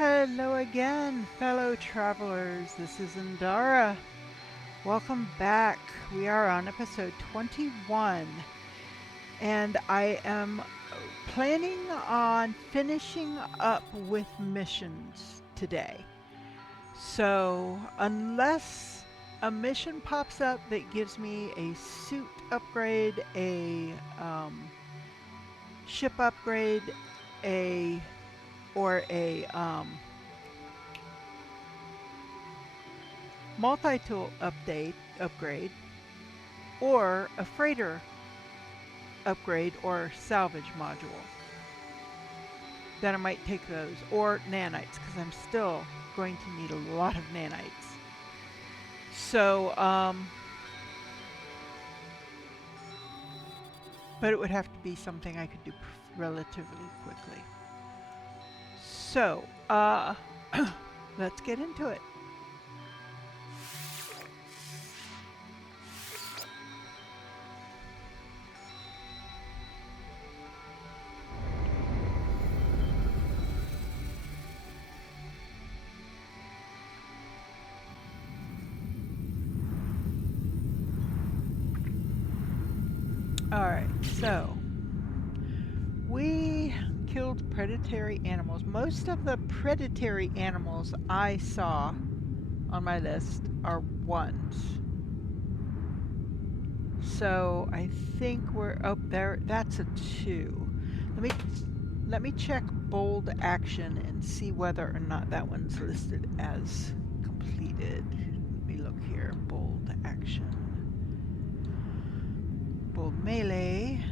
Hello again, fellow travelers. This is Indara. Welcome back. We are on episode 21, and I am planning on finishing up with missions today. So, unless a mission pops up that gives me a suit upgrade, a ship upgrade, a or a multi-tool upgrade, or a freighter upgrade or salvage module, then I might take those, or nanites, because I'm still going to need a lot of nanites. So, but it would have to be something I could do relatively quickly. So, let's get into it. Alright, so we killed predatory animals. Most of the predatory animals I saw on my list are ones. So I think we're up there. That's a 2. Let me check bold action and see whether or not that one's listed as completed. Let me look here. Bold action. Bold melee.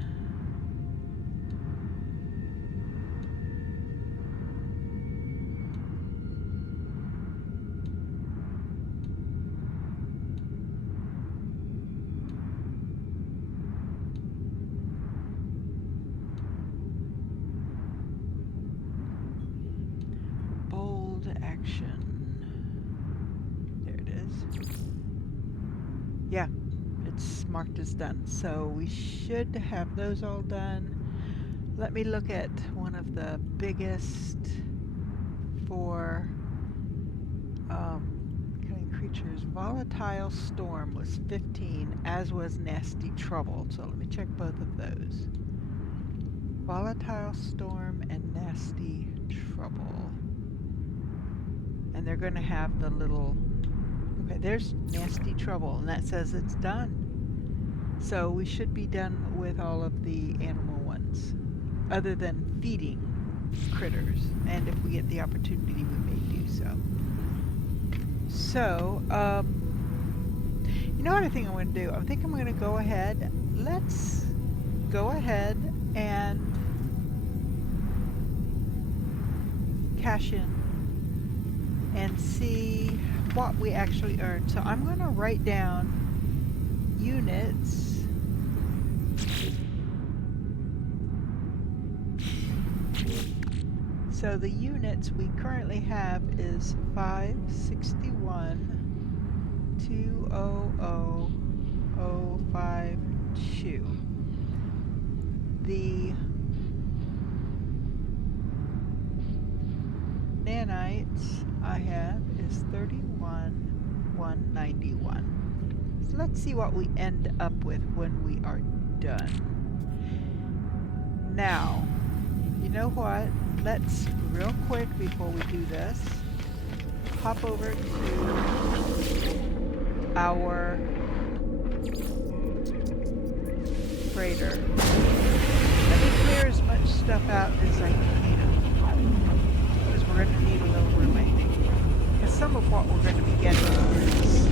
There it is. Yeah, it's marked as done. So we should have those all done. Let me look at one of the biggest for killing creatures. Volatile Storm was 15, as was Nasty Trouble. So let me check both of those. Volatile Storm and Nasty Trouble. And they're going to have the little... Okay, there's Nasty Trouble, and that says it's done. So we should be done with all of the animal ones, other than feeding critters. And if we get the opportunity, we may do so. So, you know what I think I'm going to do? I think I'm going to go ahead. Let's go ahead and cash in and see what we actually earned. So I'm going to write down units. So the units we currently have is 561 200052. The nanites I have is 31,191. So let's see what we end up with when we are done. Now, you know what? Let's, real quick before we do this, hop over to our freighter. Let me clear as much stuff out as I can, because we're going to need a little room, I think. Because some of what we're going to be getting is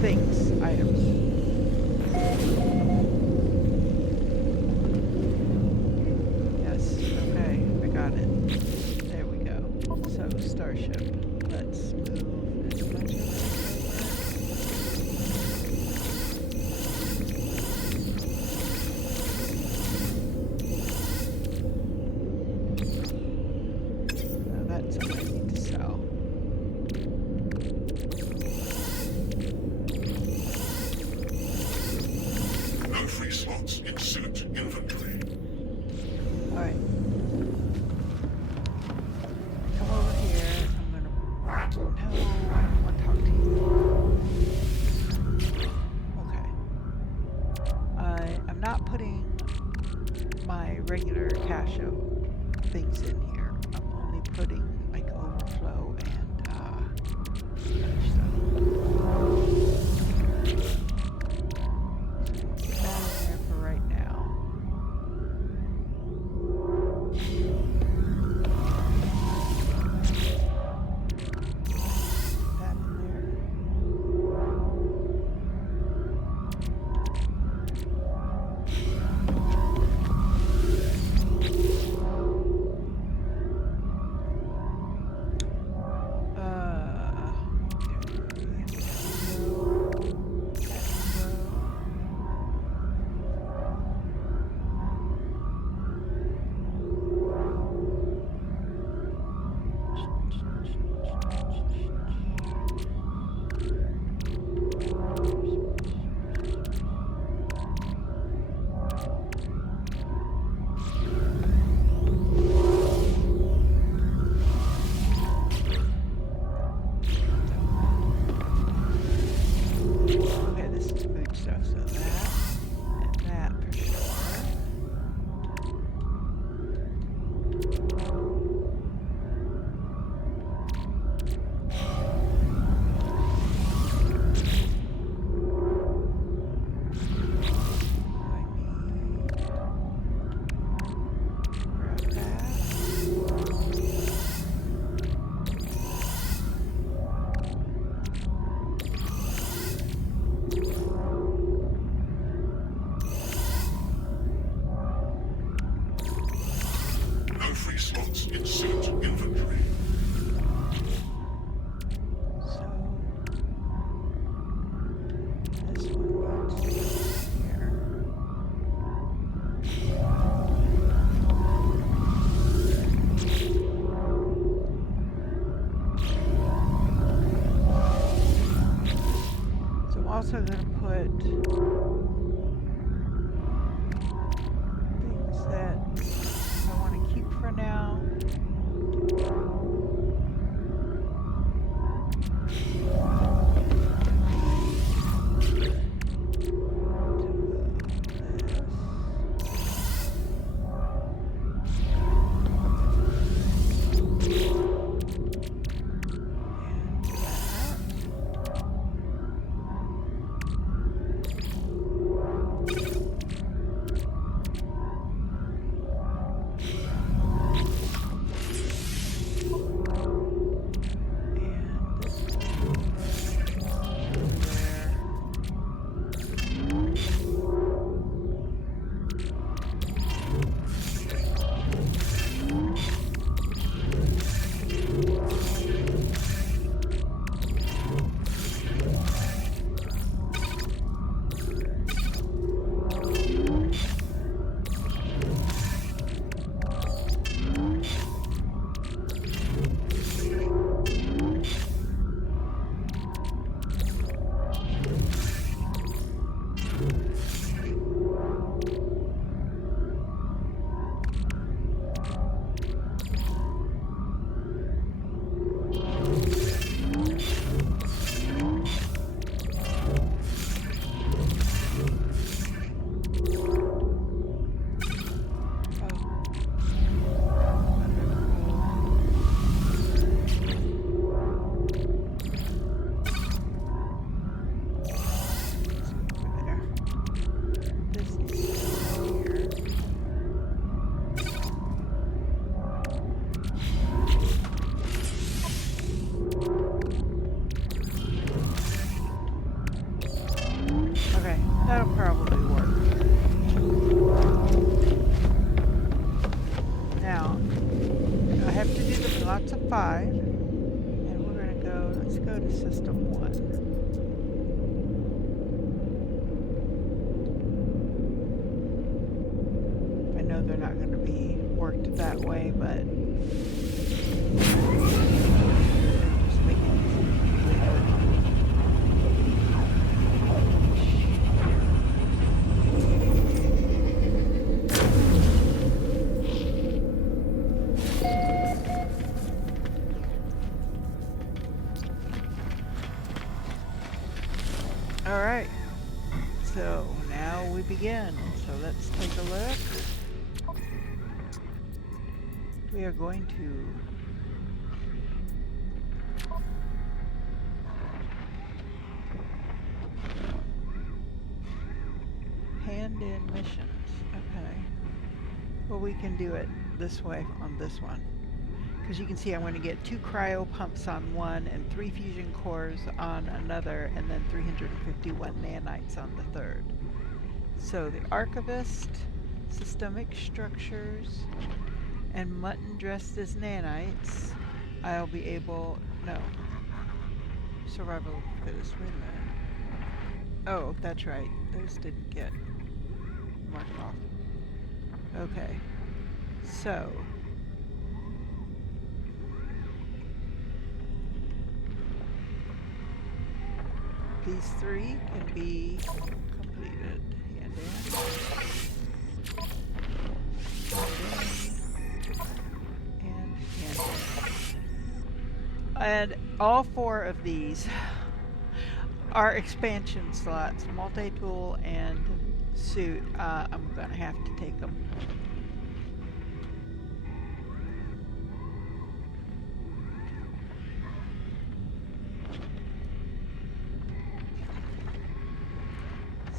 things, items. Starship. Let's move as much of this over. Now that's what I need to sell. No free slots in suit inventory. Alright. not putting my regular cache of things in here. I'm only putting like overflow and other stuff. Put that in there for right now. That in there. Okay, this is food stuff, so that and that for sure. Grab that. No free slots in suit inventory. So this one needs to go here. So I'm also going to put things that I want to keep for now. That'll probably work. Now, I have to do them in lots of 5. And we're going to go, let's go to system 1. I know they're not going to be worked that way, but just make it easy. Alright, so now we begin. So let's take a look. We are going to hand in missions. Okay. Well, we can do it this way on this one. Because you can see I'm going to get 2 cryo pumps on one and 3 fusion cores on another, and then 351 nanites on the third. So the archivist, systemic structures, and mutton dressed as nanites, I'll be able, no, survival of the fittest, wait a minute. Oh, that's right, those didn't get marked off. Okay, so these 3 can be completed. Hand in. And hand in. And all 4 of these are expansion slots, multi-tool and suit. I'm gonna have to take them.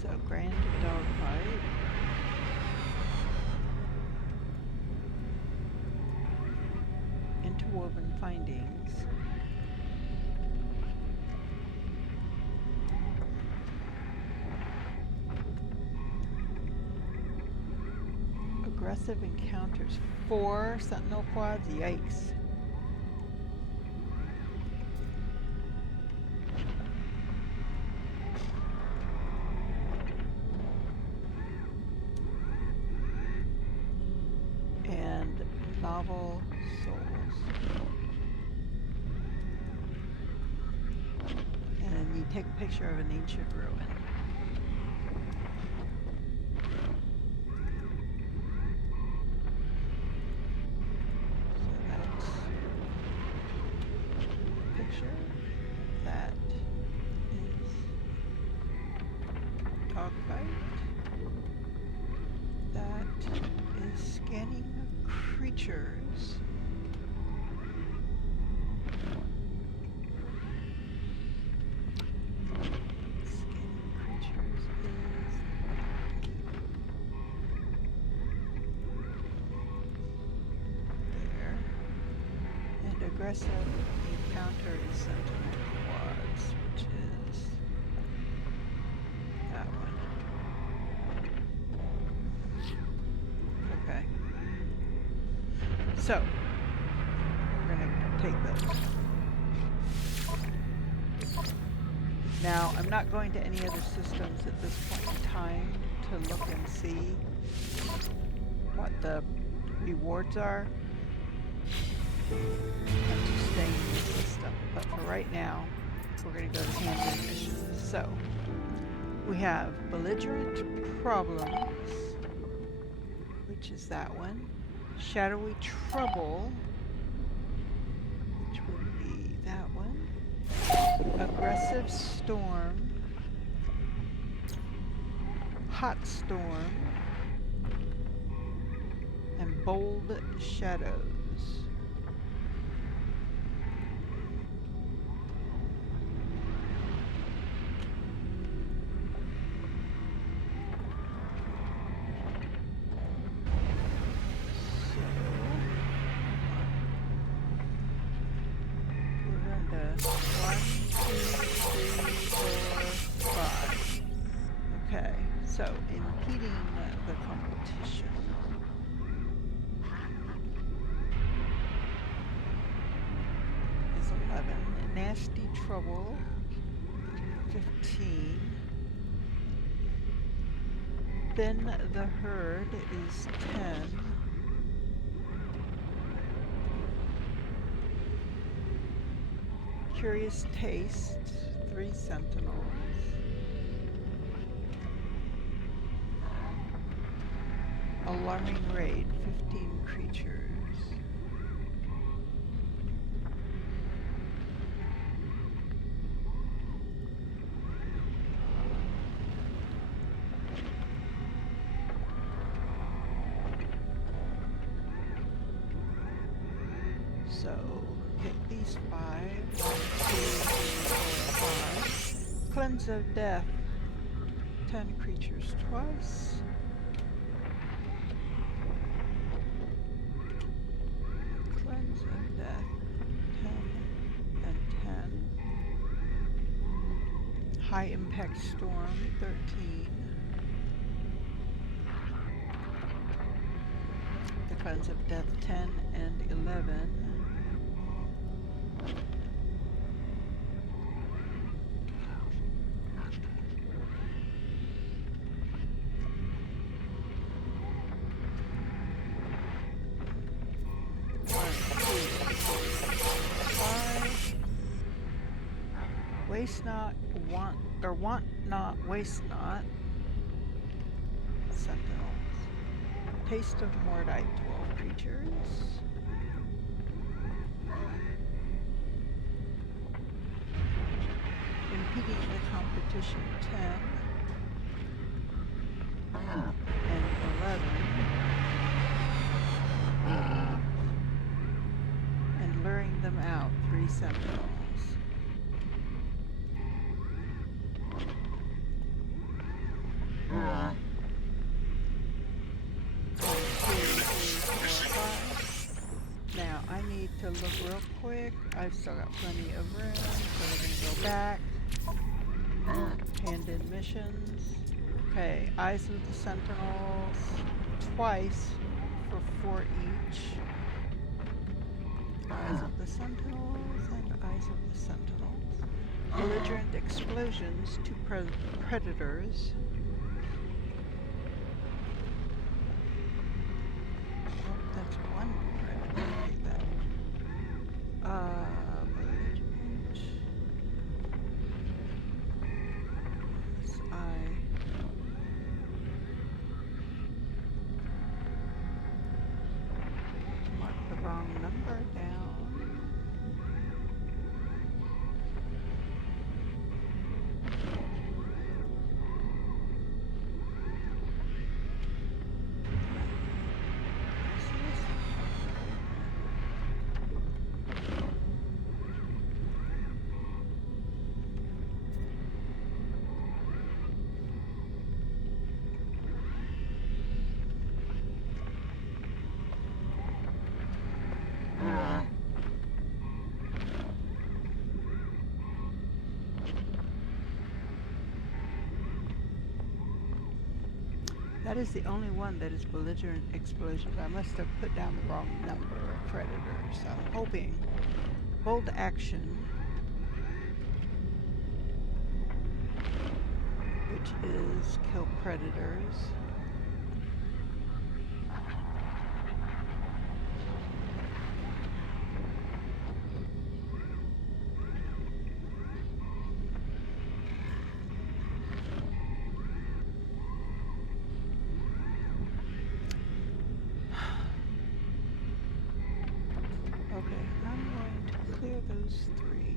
So grand dogfight. Interwoven findings. Aggressive encounters. 4 sentinel quads. Yikes. And novel souls. And then you take a picture of an ancient ruin. That is dogfight. That is scanning creatures. Scanning creatures is there. And aggressive encounter is sentinel quads, which is that one. Okay. So, we're going to take those. Now, I'm not going to any other systems at this point in time to look and see what the rewards are. I'm just staying in the system. But for right now, we're going to go to hand-in missions. So, we have belligerent problems, which is that one. Shadowy trouble, which would be that one. Aggressive storm. Hot storm. And bold shadows. So, impeding the competition. Is 11. Nasty trouble. 15. Then the herd is 10. Curious taste. 3 sentinels. Alarming raid, 15 creatures. So hit these 5. 1, 2, 3, 4, 5. Cleanse of death. 10 creatures twice. Cleanse of death. 10 and 10. High impact storm. 13. The cleanse of death. 10 and 11. Waste not, want not, waste not. Sentinels. Taste of Mordite, 12 creatures. Impeding the competition, 10. And 11. And luring them out, 3 sentinels. Now I need to look real quick. I've still got plenty of room, so we're gonna go back. Hand in missions. Okay, Eyes of the Sentinels twice for 4 each. Eyes of the Sentinels and Eyes of the Sentinels. Belligerent explosions to predators. That's one predator. Take that. Belligerent. This eye. Mark the wrong number down. That is the only one that is belligerent explosions. I must have put down the wrong number of predators. I'm hoping. Bold action, which is kill predators. Those 3.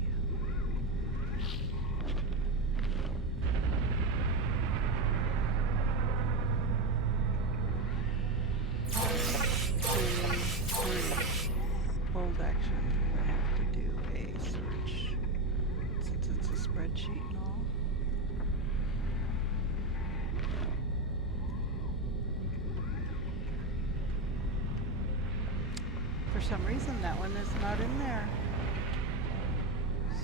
Bold action. I have to do a search since it's a spreadsheet and all. For some reason, that one is not in there.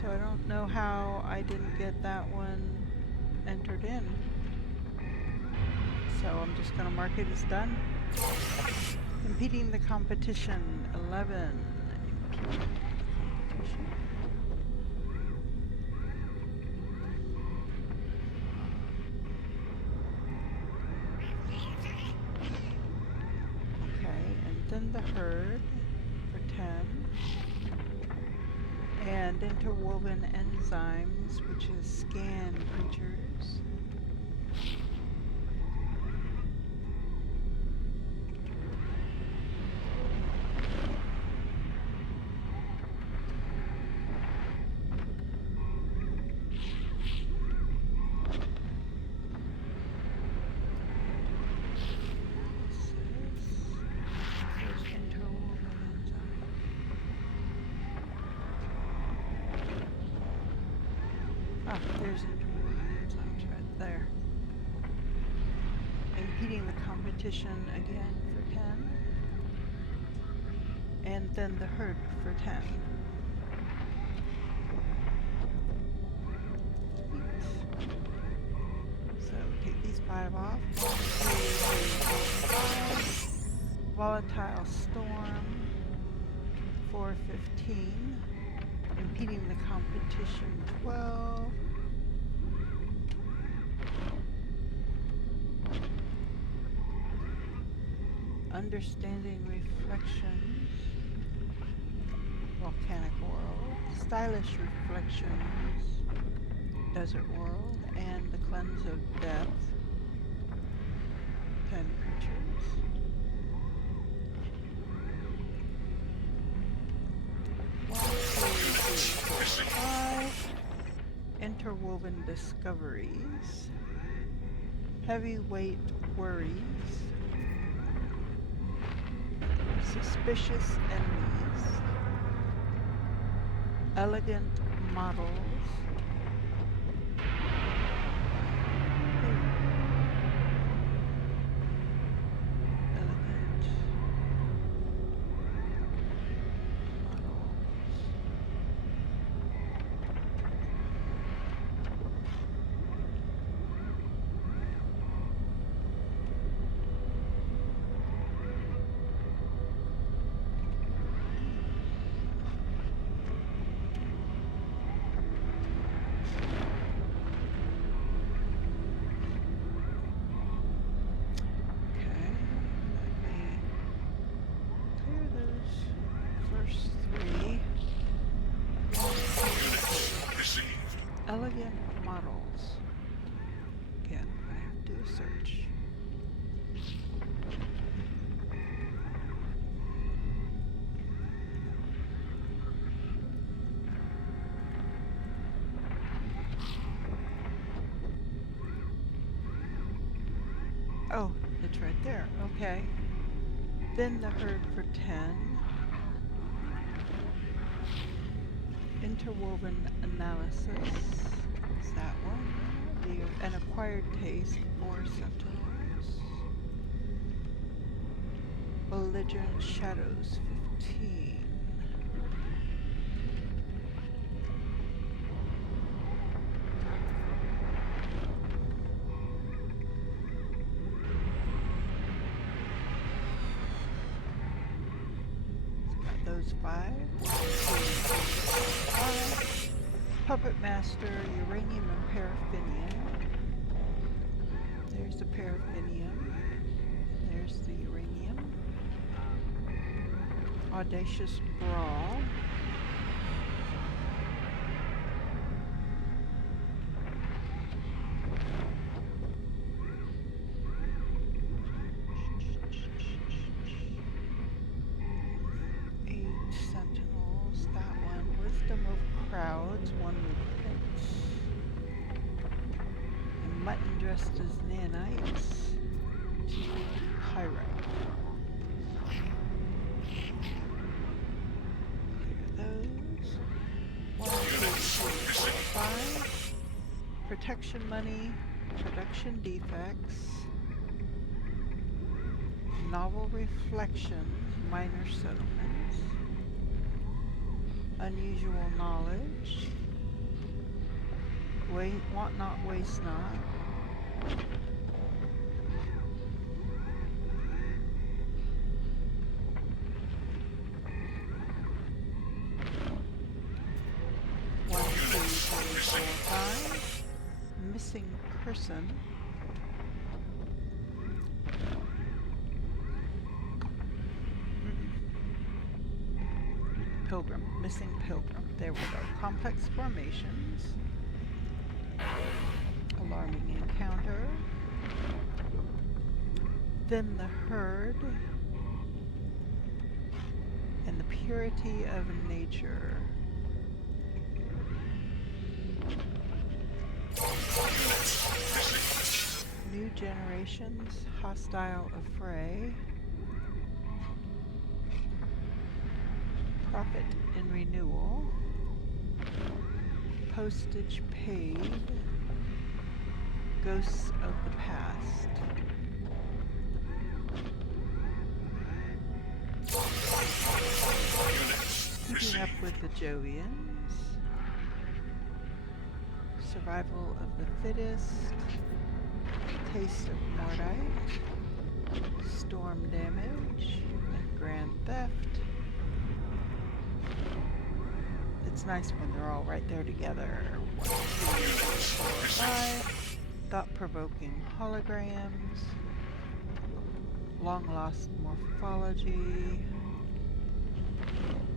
So I don't know how I didn't get that one entered in. So I'm just going to mark it as done. Impeding the competition, 11. Impeding the competition. Okay, and then the herd for 10. And interwoven enzymes, which is scan creatures. travelers into ruins. That's right there. Impeding the competition again for 10. And then the herd for 10. So take these 5 off. 1, 2, 3, 4, 5. Volatile storm. 415. Impeding the competition 12. Understanding reflections. Volcanic world. Stylish reflections. Desert world. And the cleanse of death. 10 creatures. Interwoven discoveries, heavyweight worries, suspicious enemies, elegant models, elegant models. Again, I have to do a search. Oh, it's right there. Okay. Then the herd for 10. Interwoven analysis. Is that one? An acquired taste for sentinels. Belligerent shadows 15. Got those 5. Puppet Master, Uranium and Paraffinium. There's the Paraffinium. There's the Uranium. Audacious Brawl. Crowds, 1 repents. And mutton dressed as nanites. 250 pyro. Those. 1, 2, 3, 4, 5. Protection money. Production defects. Novel reflections. Minor settlements. Unusual knowledge. Want not, waste not. One, 2, 3, 4, 5. Missing person. Pilgrim. Missing pilgrim. There we go. Complex formations. Alarming encounter. Then the herd. And the purity of nature. New generations. Hostile affray. Profit in renewal. Postage paid. Ghosts of the past. Keeping up with the Jovians. Survival of the fittest. Taste of Mordite. Storm damage. And grand theft. It's nice when they're all right there together. 1, 2, 4, 5. Thought-provoking holograms. Long-lost morphology.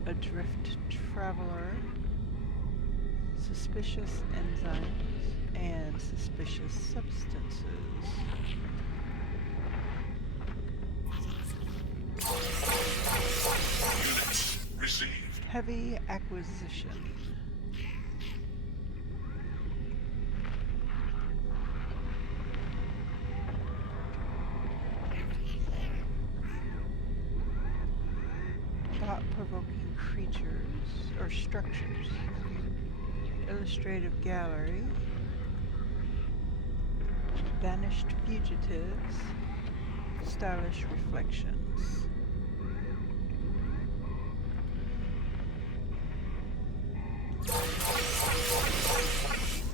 Adrift traveler. Suspicious enzymes and suspicious substances. Units received. Heavy acquisition. Thought-provoking creatures or structures. Illustrative gallery. Vanished fugitives. Stylish reflections.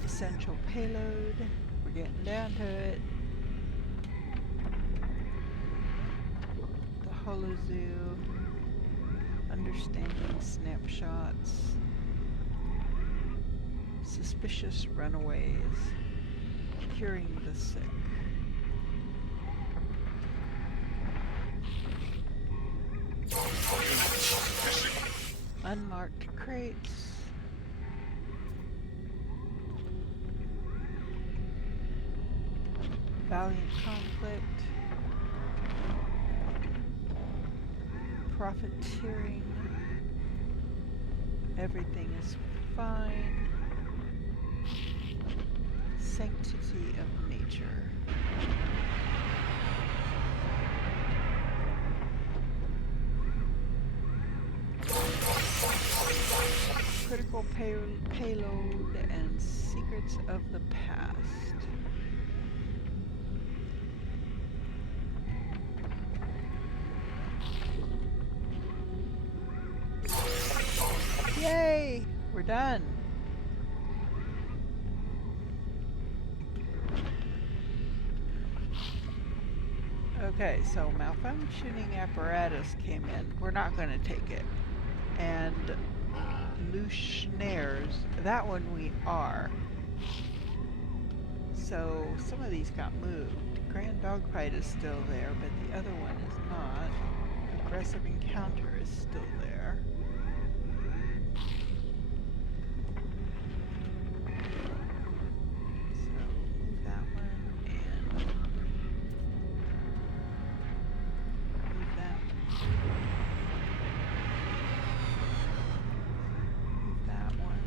Essential payload. We're getting down to it. The Holozoo. Understanding snapshots. Suspicious runaways. Curing the sick. Unmarked crates. Valiant conflict. Profiteering. Everything is fine. Sanctity of nature. Critical payload and secrets of the past. Yay! We're done. Okay, so malfunctioning apparatus came in. We're not going to take it. And loose snares, that one we are. So some of these got moved. Grand Dogfight is still there, but the other one is not. Aggressive Encounter is still there. So move that one and move that. Move that one.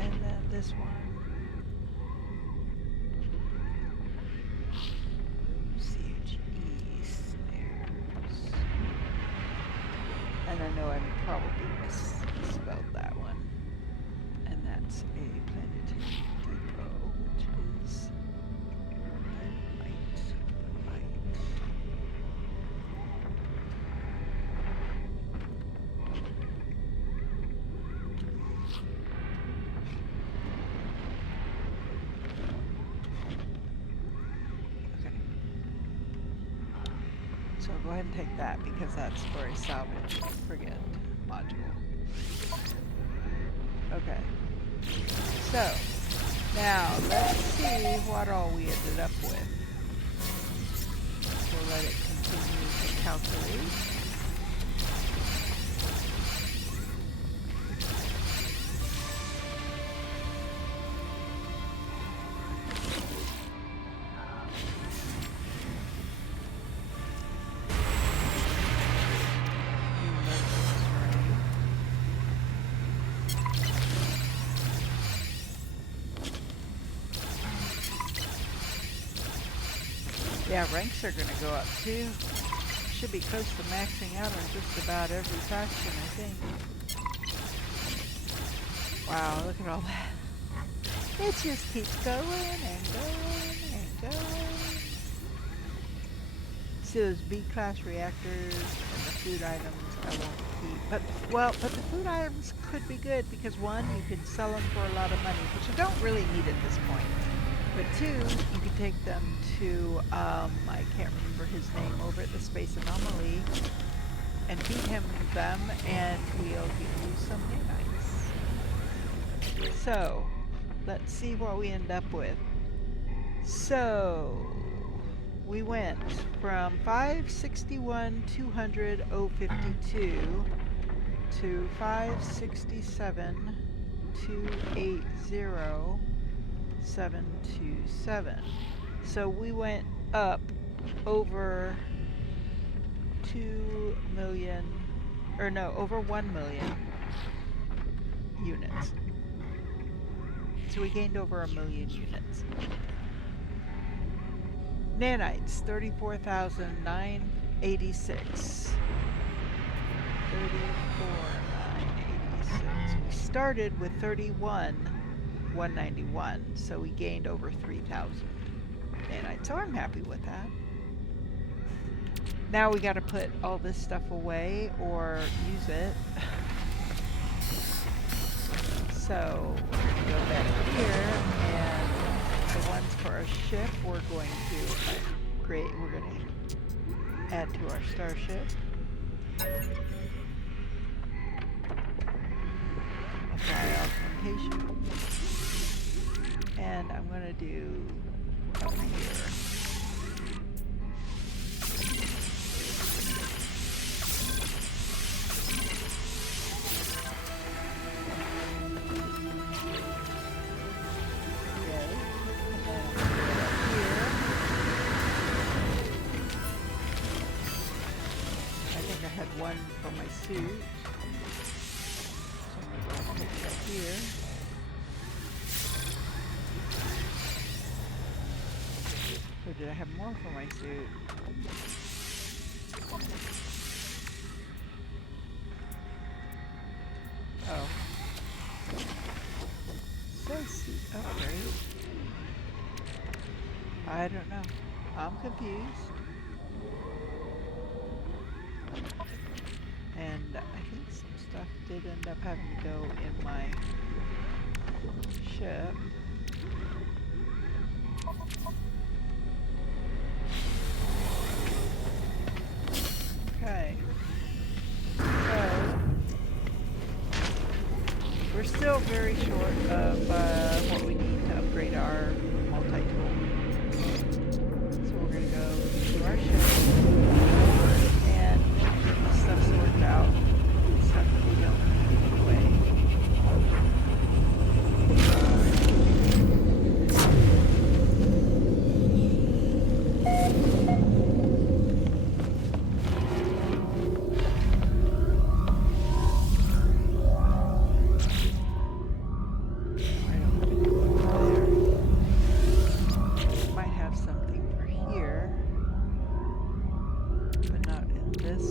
And then this one. And I know I probably misspelled that one. And that's a planetary depot, which is light. Okay. So go ahead and take that because that's for a salvage frigate module. Okay. So, now let's see what all we ended up with. We'll let it continue to calculate. Yeah, ranks are going to go up too. Should be close to maxing out on just about every faction, I think. Wow, look at all that. It just keeps going and going and going. See those B-class reactors and the food items I won't keep. But the food items could be good because one, you can sell them for a lot of money, which I don't really need at this point. But two, you can take them to, I can't remember his name, over at the Space Anomaly and feed him them and he'll give you some nanites. So, let's see what we end up with. So, we went from 561, 200, 052 to 567, 280, 727. So we went up over 2 million, or no, over 1 million units. So we gained over 1 million units. Nanites, 34,986. 34,986. We started with 31,191, so we gained over 3,000 nanites. So I'm happy with that. Now we got to put all this stuff away or use it. So we're going to go back here, and the ones for our ship we're going to upgrade. We're going to add to our starship. Apply augmentation. And I'm going to do up here. One for my suit. So I'm going to put that here. Or did I have more for my suit? Oh. Says suit upgrade. I don't know. I'm confused. And I think some stuff did end up having to go in my ship. Okay. So, we're still very short of what we need to upgrade our multi-tool. So we're going to go to our ship. Stuff sorted out, stuff that we don't need away. Might have something for here, but not in this.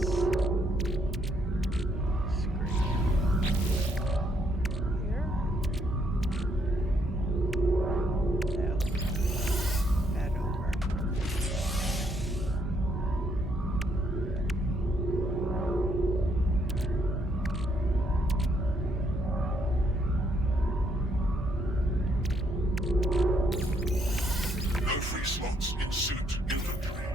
Slots in suit inventory.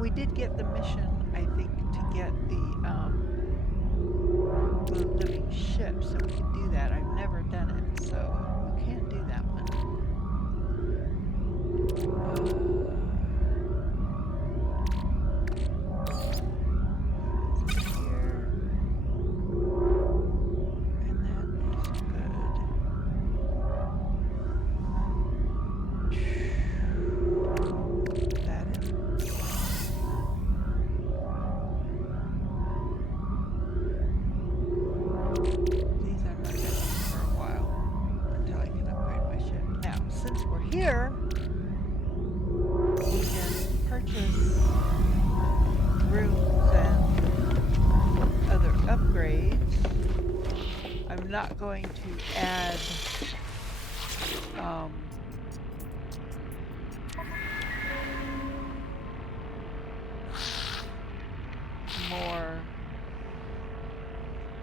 And we did get the mission, I think, to get the living ship, so we can do that. I've never done it, so we can do that one. Here. And that is good. That in. These I'm not going to use for a while until I can upgrade my ship. Now, since we're here, we can purchase rooms and other upgrades. I'm not going to add more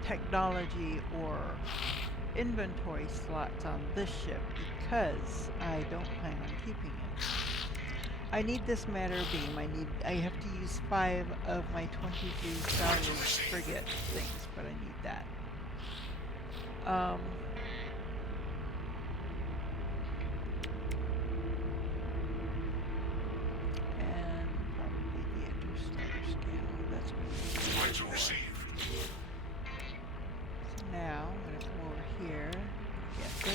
technology or inventory slots on this ship because I don't plan on keeping it. I need this matter beam. I have to use 5 of my 23 salvage frigate things, but I need that. And probably the interstellar scanner. That's what I need. So now I'm going to come over here, get this,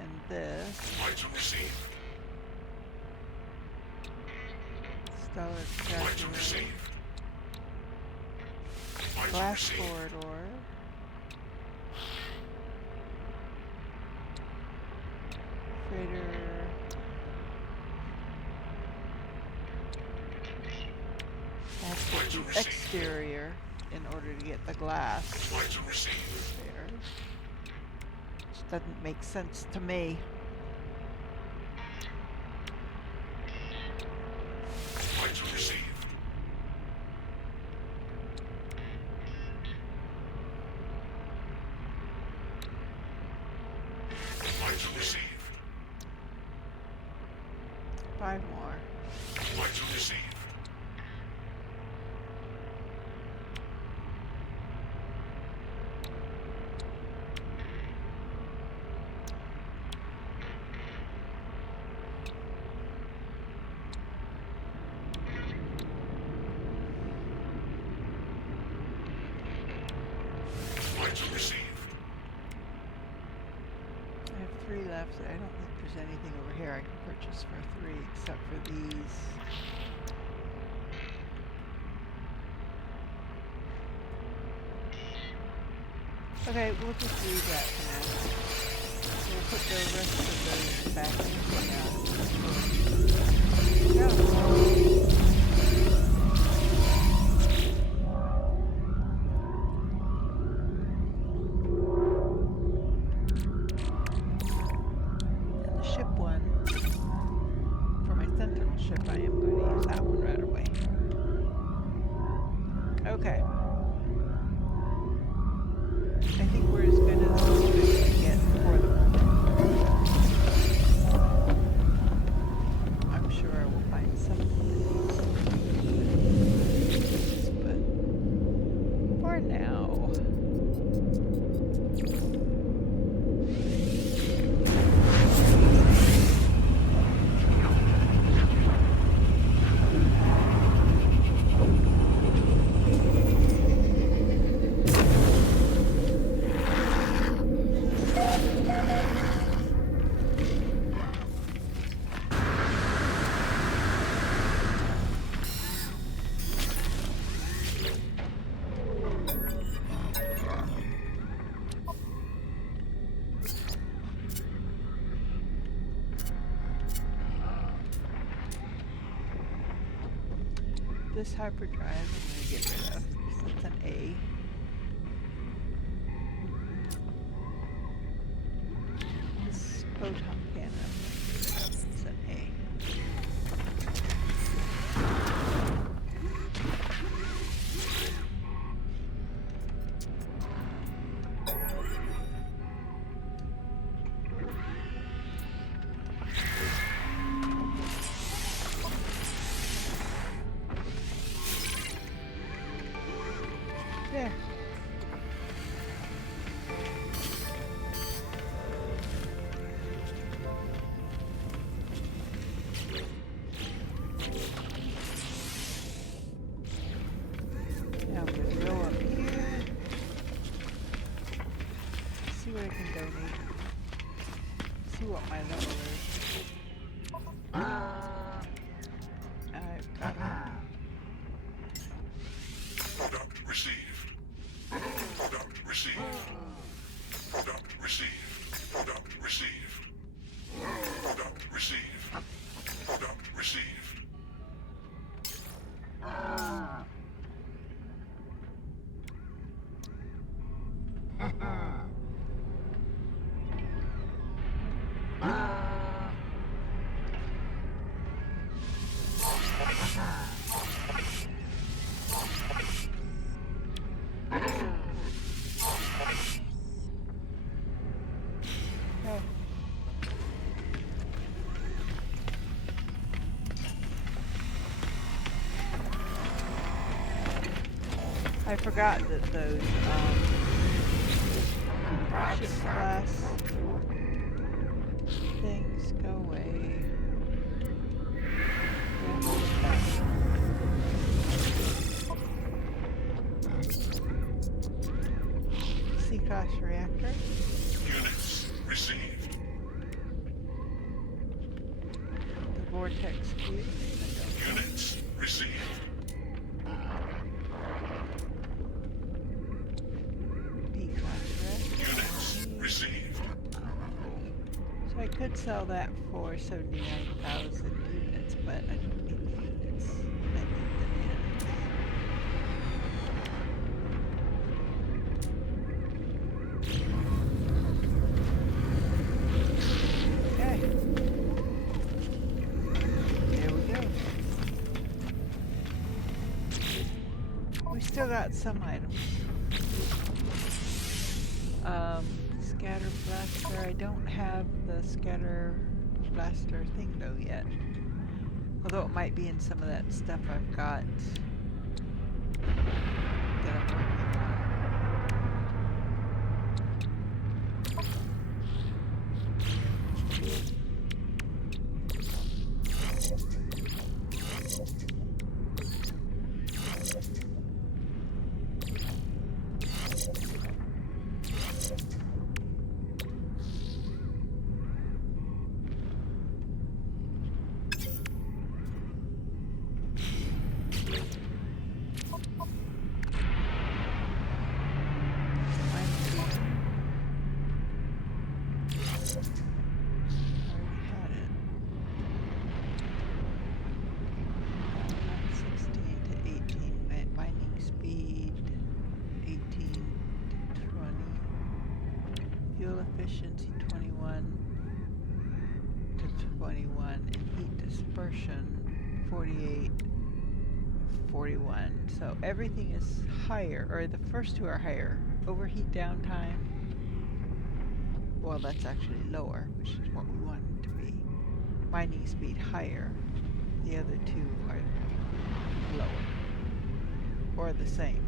and this. Stellar extractor. Glass corridor. Freighter. I have to do exterior in order to get the glass. There. Which doesn't make sense to me. Five more. I have 3 left. I don't think there's anything over here I can purchase for 3 except for these. Okay, we'll just leave that for now. We'll put the rest of those back in the And the ship one, for my sentinel ship, I am going to use that one right away. Okay. I think we're as good as we can get for the moment. I'm sure I will find something but for now. This hyperdrive I'm going to get rid of because it's an A. This photon cannon I'm going to get rid of. It's an A. see what I can donate. See what my level is. Product received. Product received. Product received. Product received. Product received. Product received. I forgot that those ship class things go away. C-class reactor. Units received. The vortex cube. Units received. Units received. So I could sell that for 79,000 units, but I don't need the units. I need the units. Okay. There we go. We still got some items. Scatter blaster. I don't have the scatter blaster thing though yet. Although it might be in some of that stuff I've got that I'm working on. Efficiency 21 to 21 and heat dispersion 48 41. So everything is higher, or the first two are higher. Overheat downtime, well, that's actually lower, which is what we want it to be. Mining speed higher. The other two are lower or the same.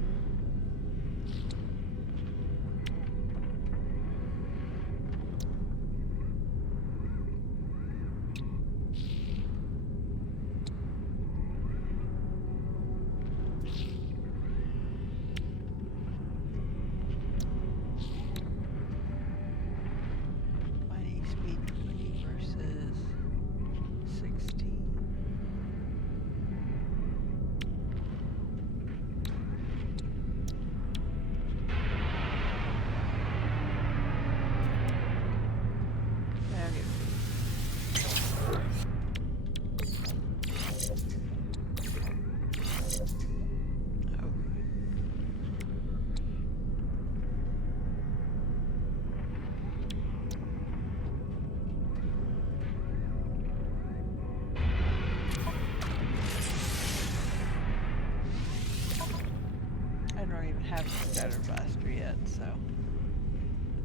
Have the scatter blaster yet, so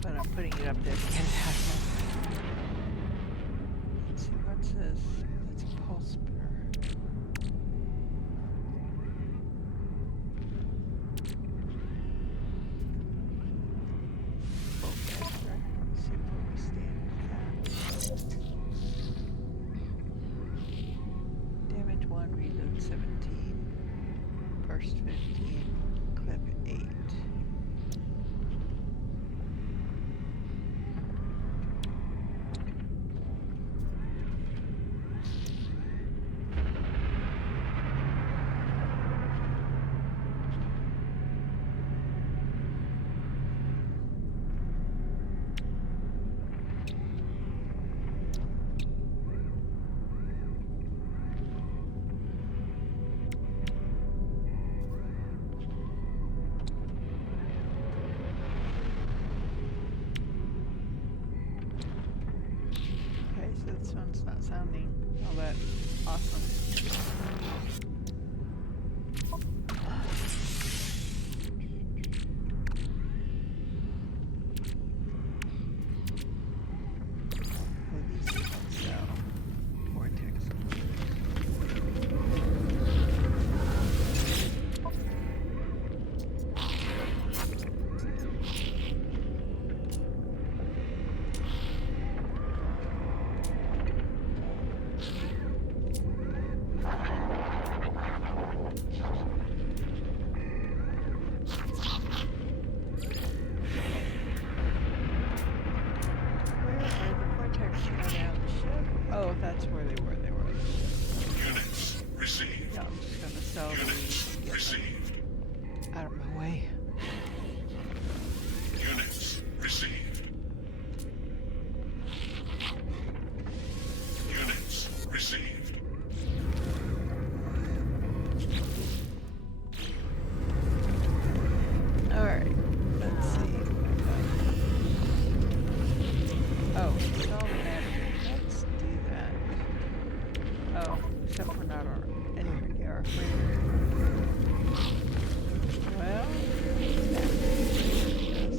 but I'm putting it up there to get it out of my. Let's see, what's this? That's a pulse spur. Focus, right? Let's see where we stand with that. Damage 1, reload 17, burst 15. Clip 8. that awesome. Oh, that's where they were. They were on the ship. Units received. Yeah, I'm just gonna sell Units these. received. Out of my way. Units received. Units received. Alright, let's see. Oh, sell management. Let's do that. Oh, except we're not anywhere near our freighter. Well, yes.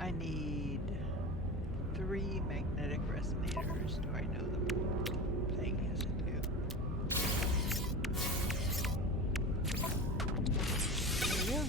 I need 3 magnetic resonators. Do I know the thing has to do? There we go.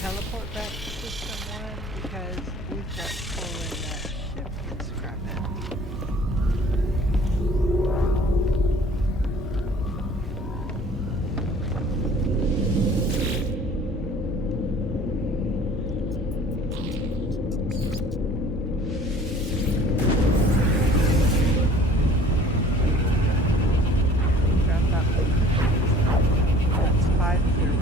Teleport back to System 1 because we've got to pull in that ship and scrap it. Grab that one. That's 5-0.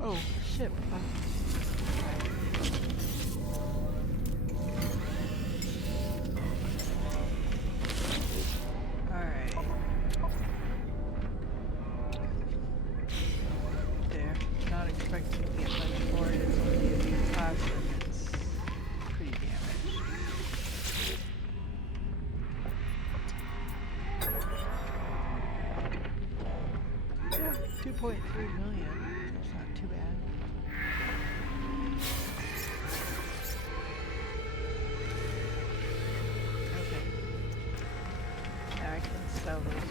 Oh, ship. Alright. There. Not expecting to get much for it. It's only a new class and it's pretty damaged. 1.3 million. That's not too bad. Okay. Now I can sell those.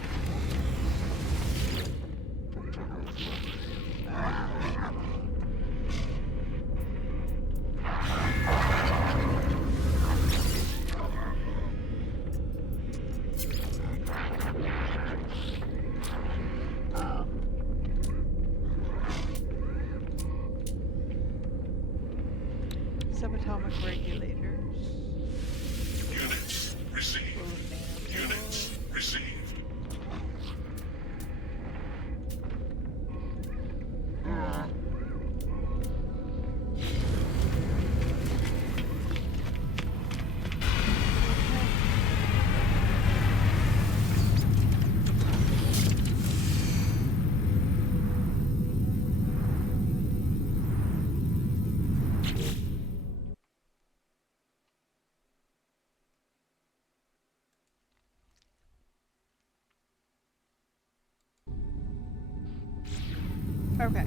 Subatomic regulators. Units received. Units received. Okay.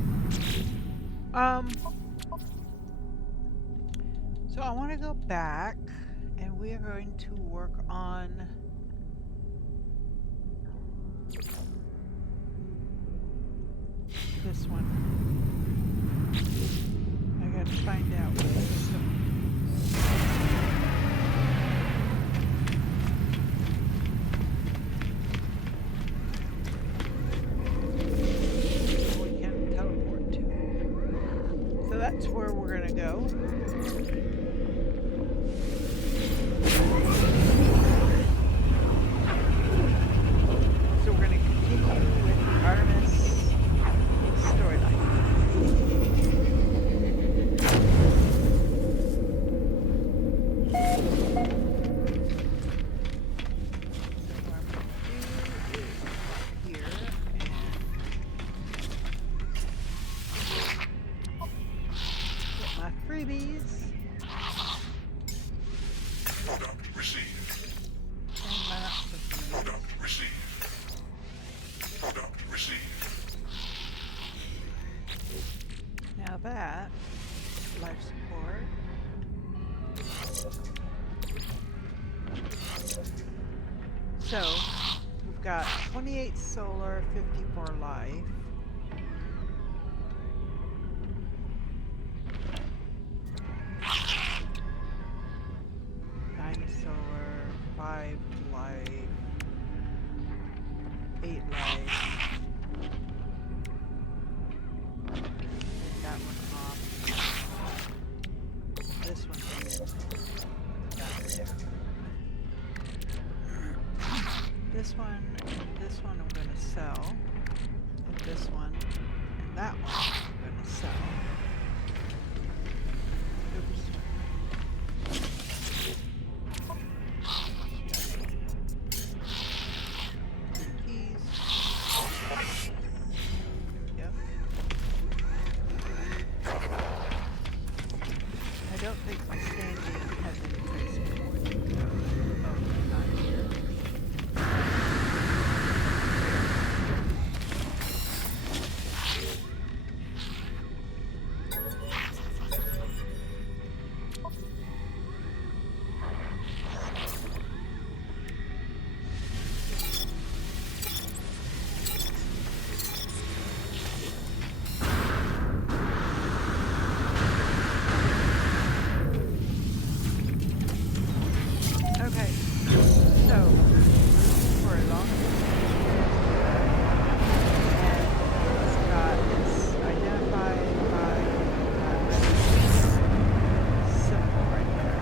So I want to go back, and we are going to work on this one. I got to find out what system. We can teleport to. So that's where we're going to go. So we're going to continue with the Artemis storyline. So what I'm going to do is here and get my freebies. Product received. And my not so freebies. Product received. Product received. Now that, life support. So, we've got 28 solar, 54 life. Solar, 5 life, 8 life. Take that one off. This one in. That there. This one and this one I'm going to sell. And this one and that one I'm going to sell. Oops. Keys. Yep. I don't think my standing has any place more to go. Oh, not here. Okay, so for a long and it's got it's identified by that red symbol right there.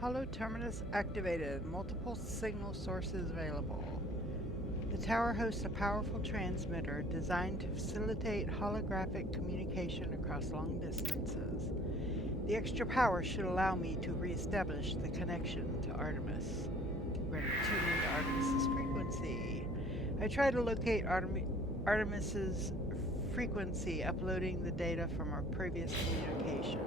Hollow terminus activated. Multiple signal sources available. The tower hosts a powerful transmitter designed to facilitate holographic communication across long distances. The extra power should allow me to reestablish the connection to Artemis. We're going to tune into Artemis's frequency. I try to locate Artemis's frequency, uploading the data from our previous communication.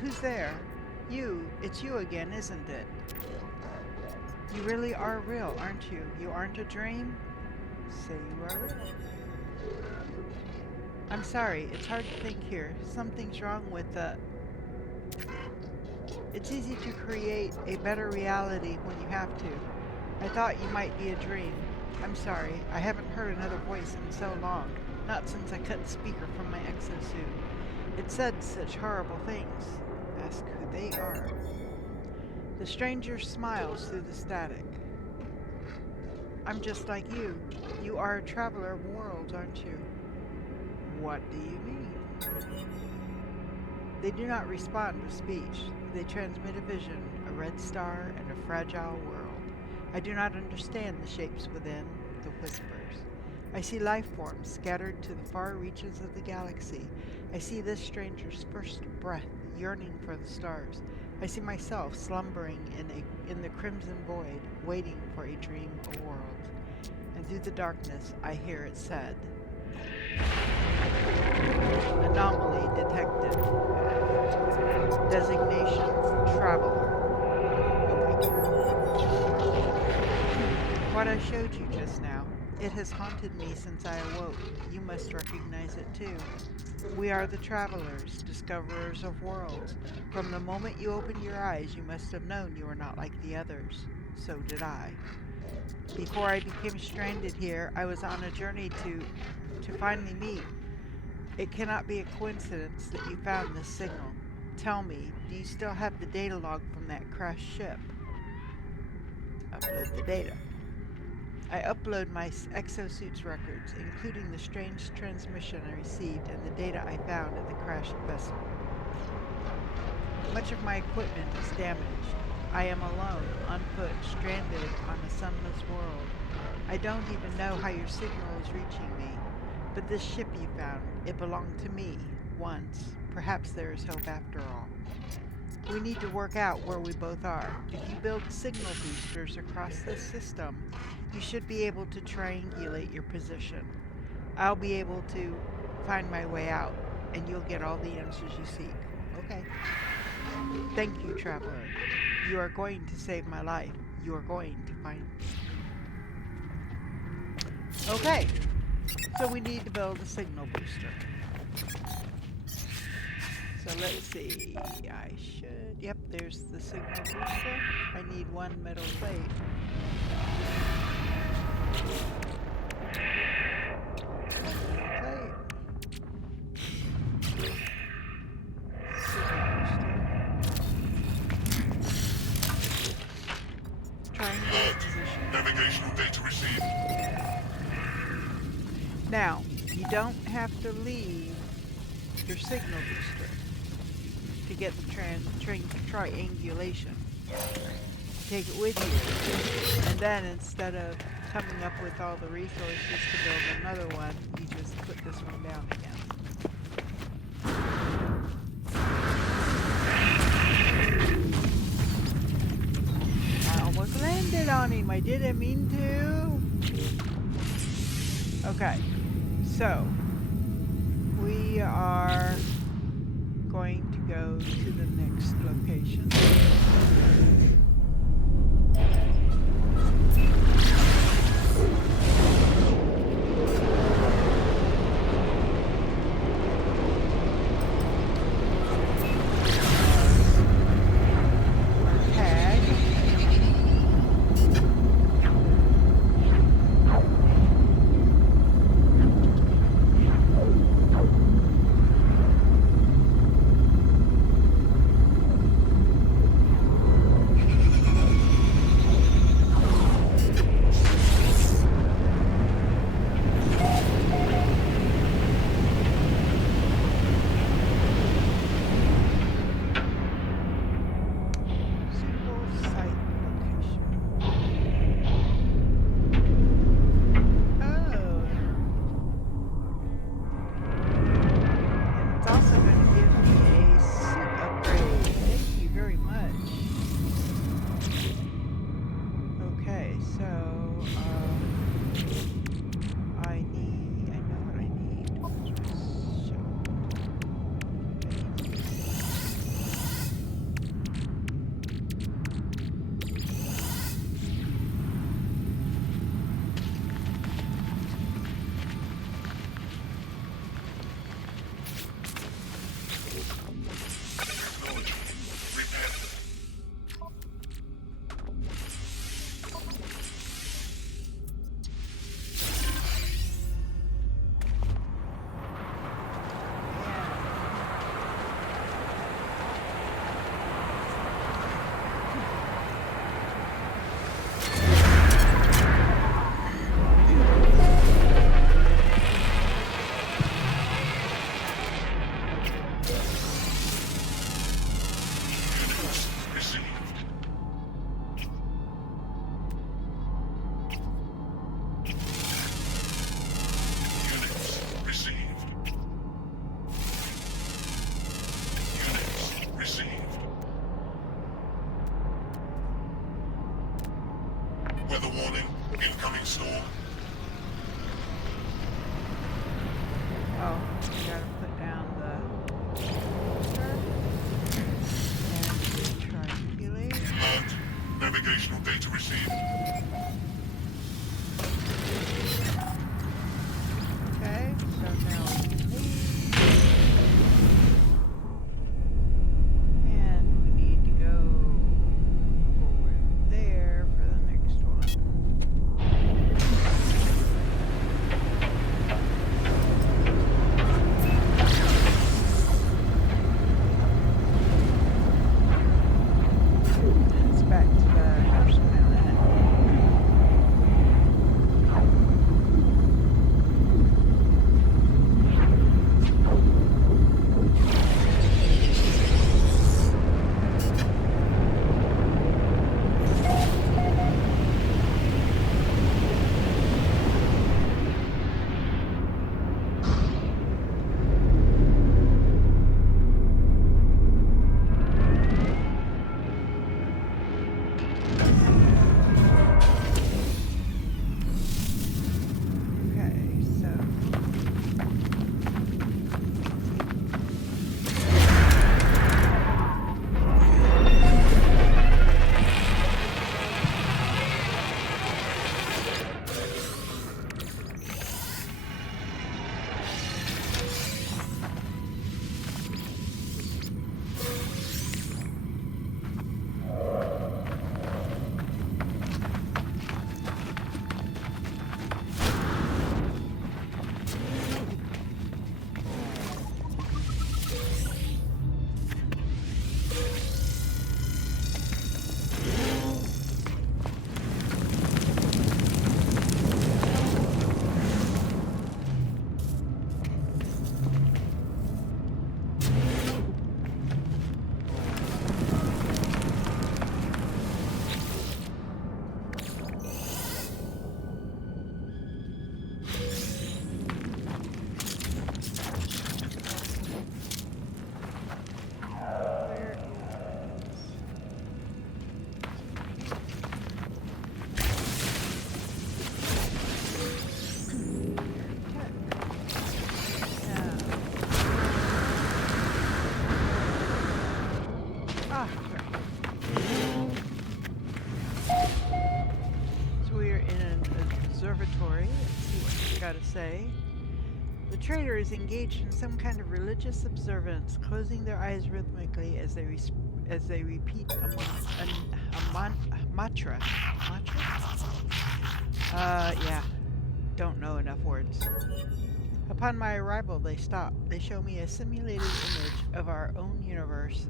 Who's there? You. It's you again, isn't it? You really are real, aren't you? You aren't a dream? Say you are real. I'm sorry, it's hard to think here. Something's wrong with the... It's easy to create a better reality when you have to. I thought you might be a dream. I'm sorry, I haven't heard another voice in so long. Not since I cut the speaker from my exosuit. It said such horrible things. Ask who they are. The stranger smiles through the static. I'm just like you. You are a traveler of worlds, aren't you? What do you mean? They do not respond with speech. They transmit a vision, a red star, and a fragile world. I do not understand the shapes within, the whispers. I see life forms scattered to the far reaches of the galaxy. I see this stranger's first breath yearning for the stars. I see myself slumbering in the crimson void, waiting for a dream world. And through the darkness, I hear it said, anomaly detected. Designation, traveler. What I showed you just now, it has haunted me since I awoke. You must recognize it too. We are the travelers, discoverers of worlds. From the moment you opened your eyes, you must have known you were not like the others. So did I. Before I became stranded here, I was on a journey to finally meet. It cannot be a coincidence that you found this signal. Tell me, do you still have the data log from that crashed ship? Upload the data. I upload my exosuit's records, including the strange transmission I received and the data I found at the crashed vessel. Much of my equipment is damaged. I am alone, on foot, stranded on a sunless world. I don't even know how your signal is reaching me. But this ship you found, it belonged to me, once. Perhaps there is hope after all. We need to work out where we both are. If you build signal boosters across this system, you should be able to triangulate your position. I'll be able to find my way out, and you'll get all the answers you seek. Okay. Thank you, traveler. You are going to save my life. You are going to find me. Okay. So we need to build a signal booster. So let's see. I should... Yep, there's the signal booster. I need one metal plate. Navigational data received. Now, you don't have to leave your signal booster to get the triangulation. Take it with you, and then instead of coming up with all the resources to build another one, you just put this one down again. I almost landed on him. I didn't mean to. Okay, so we are going to go to the next location. gotta say. The trader is engaged in some kind of religious observance, closing their eyes rhythmically as they repeat a mantra. Mantra? Yeah. Don't know enough words. Upon my arrival, they stop. They show me a simulated image of our own universe,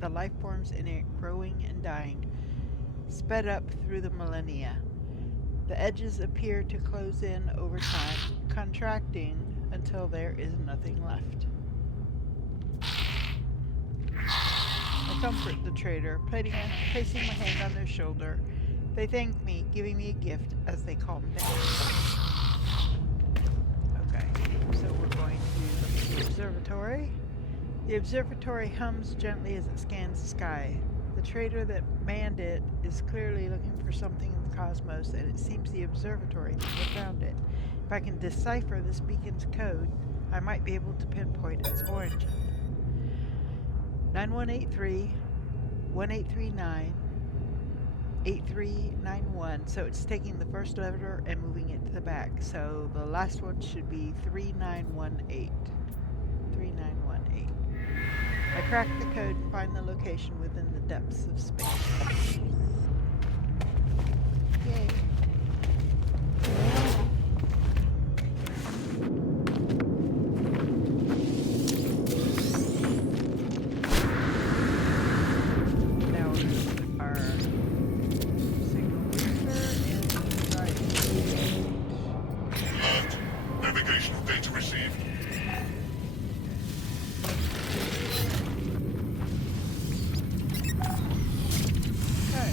the life forms in it growing and dying, sped up through the millennia. The edges appear to close in over time, contracting until there is nothing left. I comfort the trader, placing my hand on their shoulder. They thank me, giving me a gift as they calm down. Okay, so we're going to look at the observatory. The observatory hums gently as it scans the sky. The trader that manned it is clearly looking for something in the cosmos, and it seems the observatory never found it. If I can decipher this beacon's code, I might be able to pinpoint its origin. 9183, 1839, 8391. So it's taking the first letter and moving it to the back. So the last one should be 3918. 3918. I crack the code and find the location within the depths of space. Yay. Now we're going to put our signal booster and try to... Alert. Navigational data received. Okay.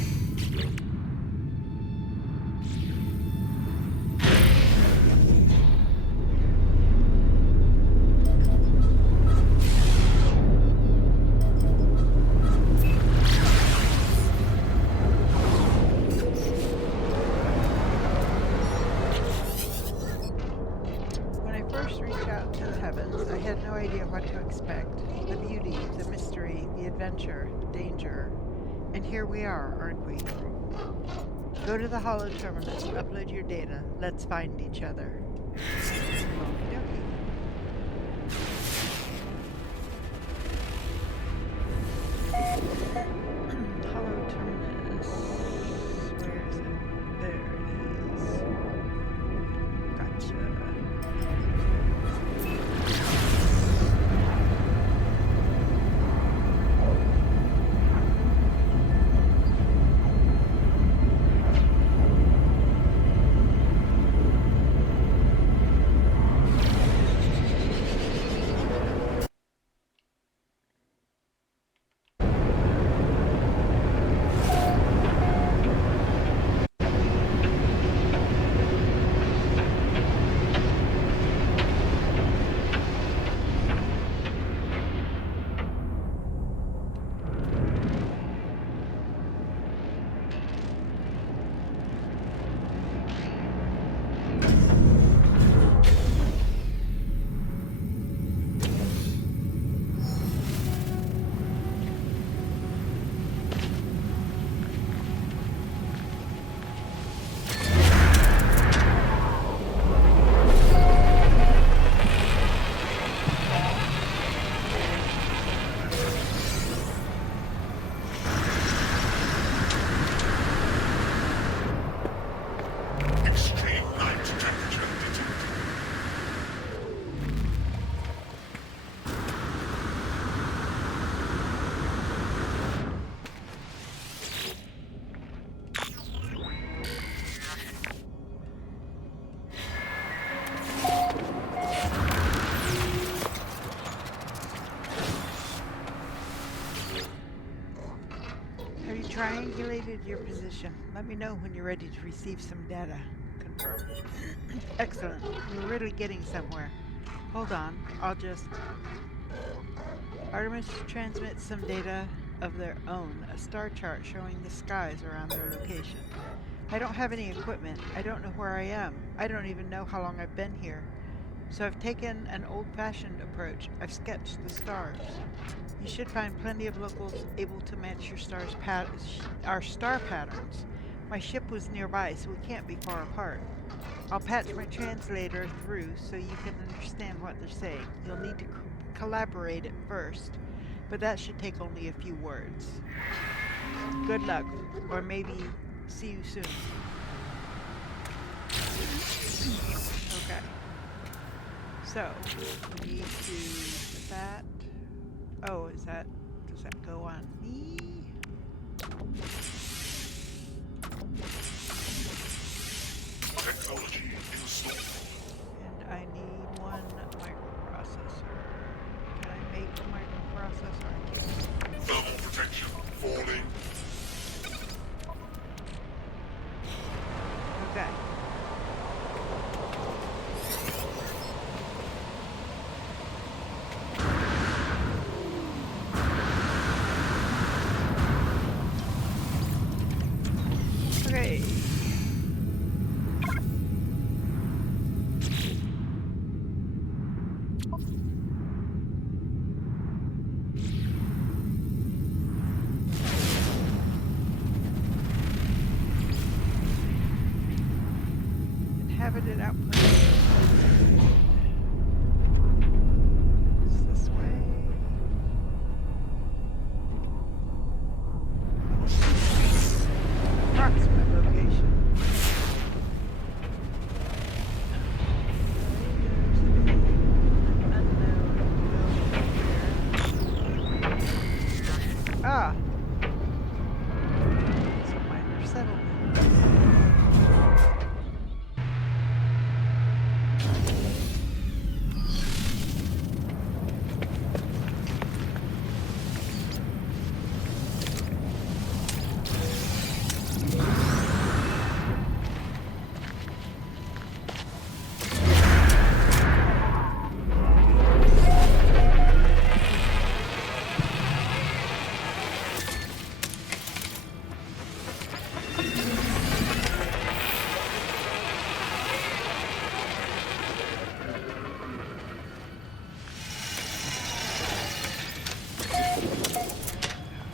When I first reached out to the heavens, I had no idea what to expect. The beauty, the mystery, the adventure, the danger. And here we are, aren't we? Go to the holo terminus, upload your data. Let's find each other. Okie dokie. Holo terminus. Where is it? There it is. Gotcha. Extreme night temperature detected. Have you triangulated your position? Let me know when you're ready to receive some data. Confirm. Excellent. We're really getting somewhere. Hold on. I'll just... Artemis transmits some data of their own, a star chart showing the skies around their location. I don't have any equipment. I don't know where I am. I don't even know how long I've been here. So I've taken an old-fashioned approach. I've sketched the stars. You should find plenty of locals able to match your our star patterns. My ship was nearby, so we can't be far apart. I'll patch my translator through so you can understand what they're saying. You'll need to collaborate at first, but that should take only a few words. Good luck, or maybe see you soon. Okay. So, we need to that. Oh, does that go on me? Technology installed. And I need one microprocessor. Can I make a microprocessor? I can't. Thermal protection falling. Okay. Okay. Inhabited outpost. It's this way. Approximate location. There's an unknown building here. Ah! It's a minor settlement.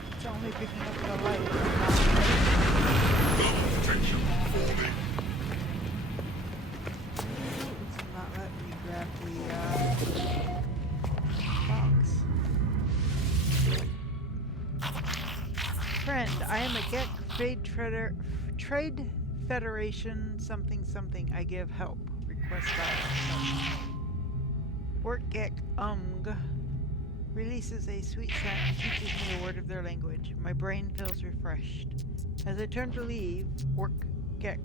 It's only picking up the light. Thermal protection falling. It's not letting me grab the box. Friend, I am a Gek Trade Federation something something. I give help. Request help. Work Gek releases a sweet scent and teaches me a word of their language. My brain feels refreshed. As I turn to leave, Work Gek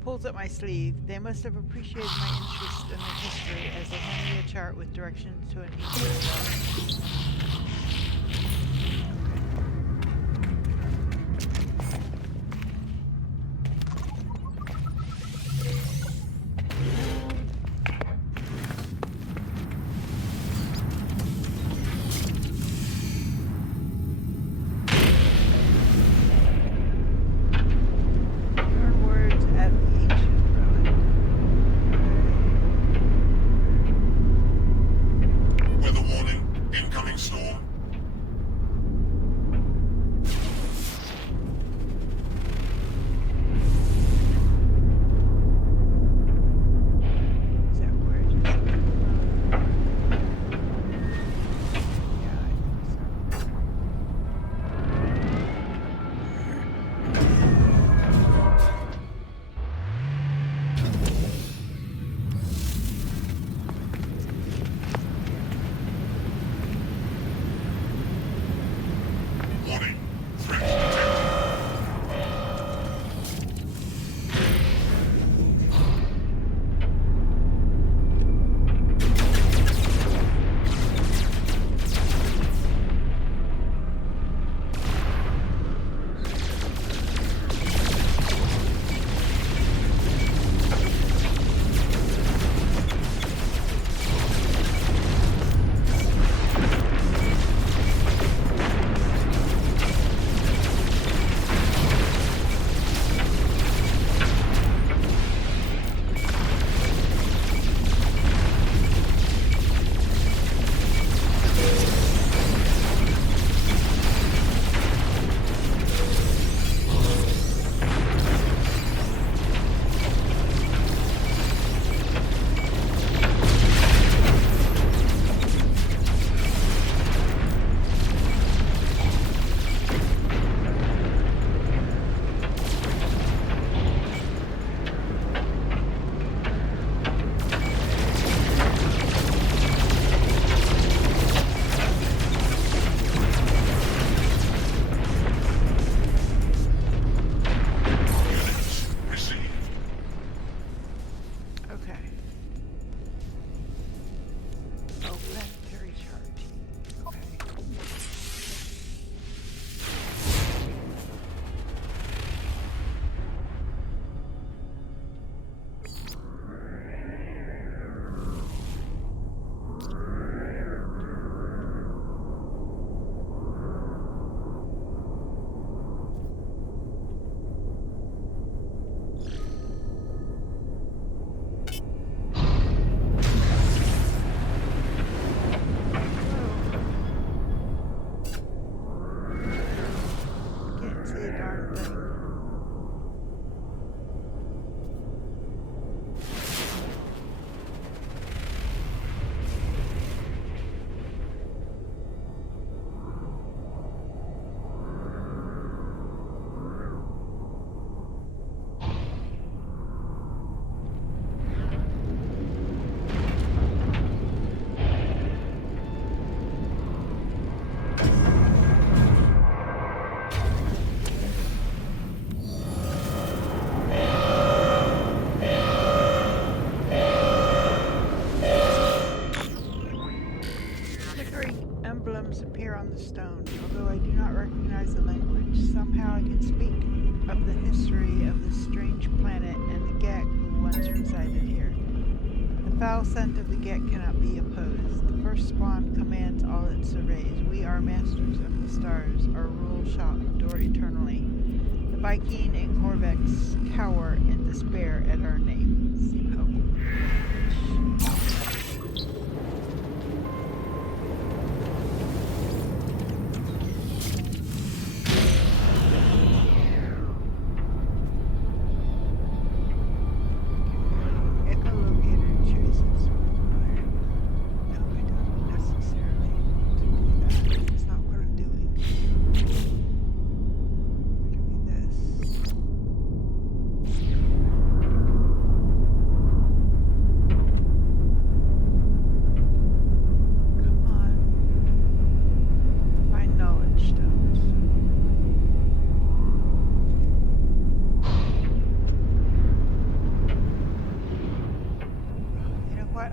pulls up my sleeve. They must have appreciated my interest in their history as they hand me a chart with directions to an ancient Weather warning. Incoming storm. Okay. Oh, planetary chart. Okay. Can't see a darn thing. Flickering emblems appear on the stone. Although I do not recognize the language, somehow I can speak of the history of this strange planet and the Gek who once resided here. The foul scent of the Gek cannot be opposed. The first spawn commands all it surveys. We are masters of the stars. Our rule shall endure eternally. The Viking and Corvex cower in despair at our name. See hope.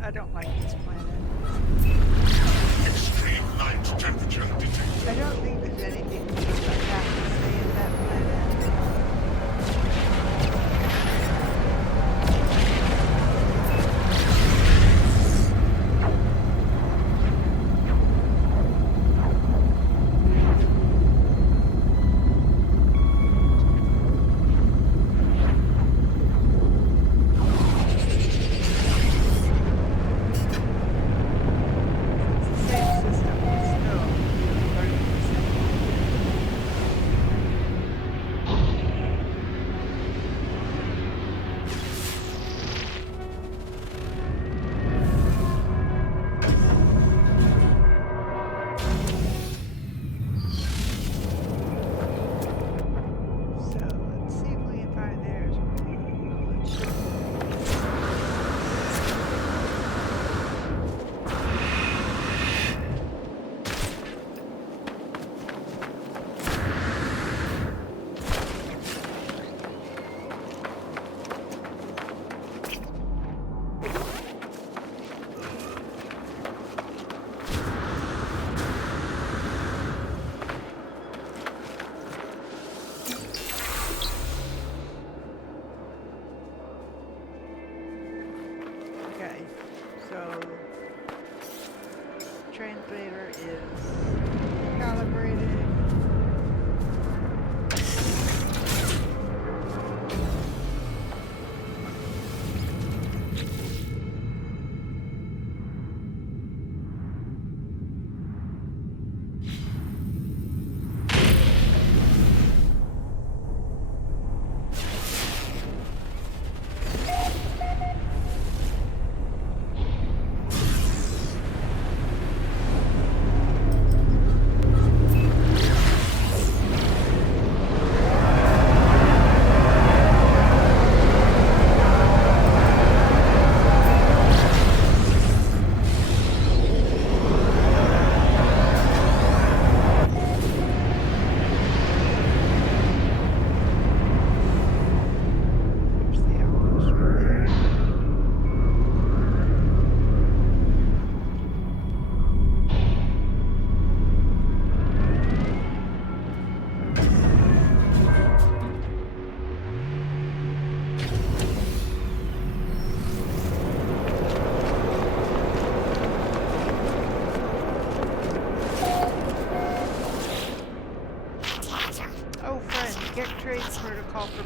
I don't like this planet. Extreme night temperature detected. I don't think there's anything I have to say in that planet. It's the same system, but still 30%.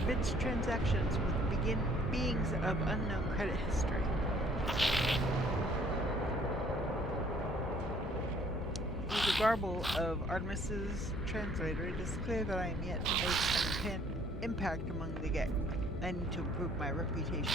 forbids transactions with beings of unknown credit history. Through the garble of Artemis's translator, it is clear that I am yet to make an impact among the gang. I need to improve my reputation.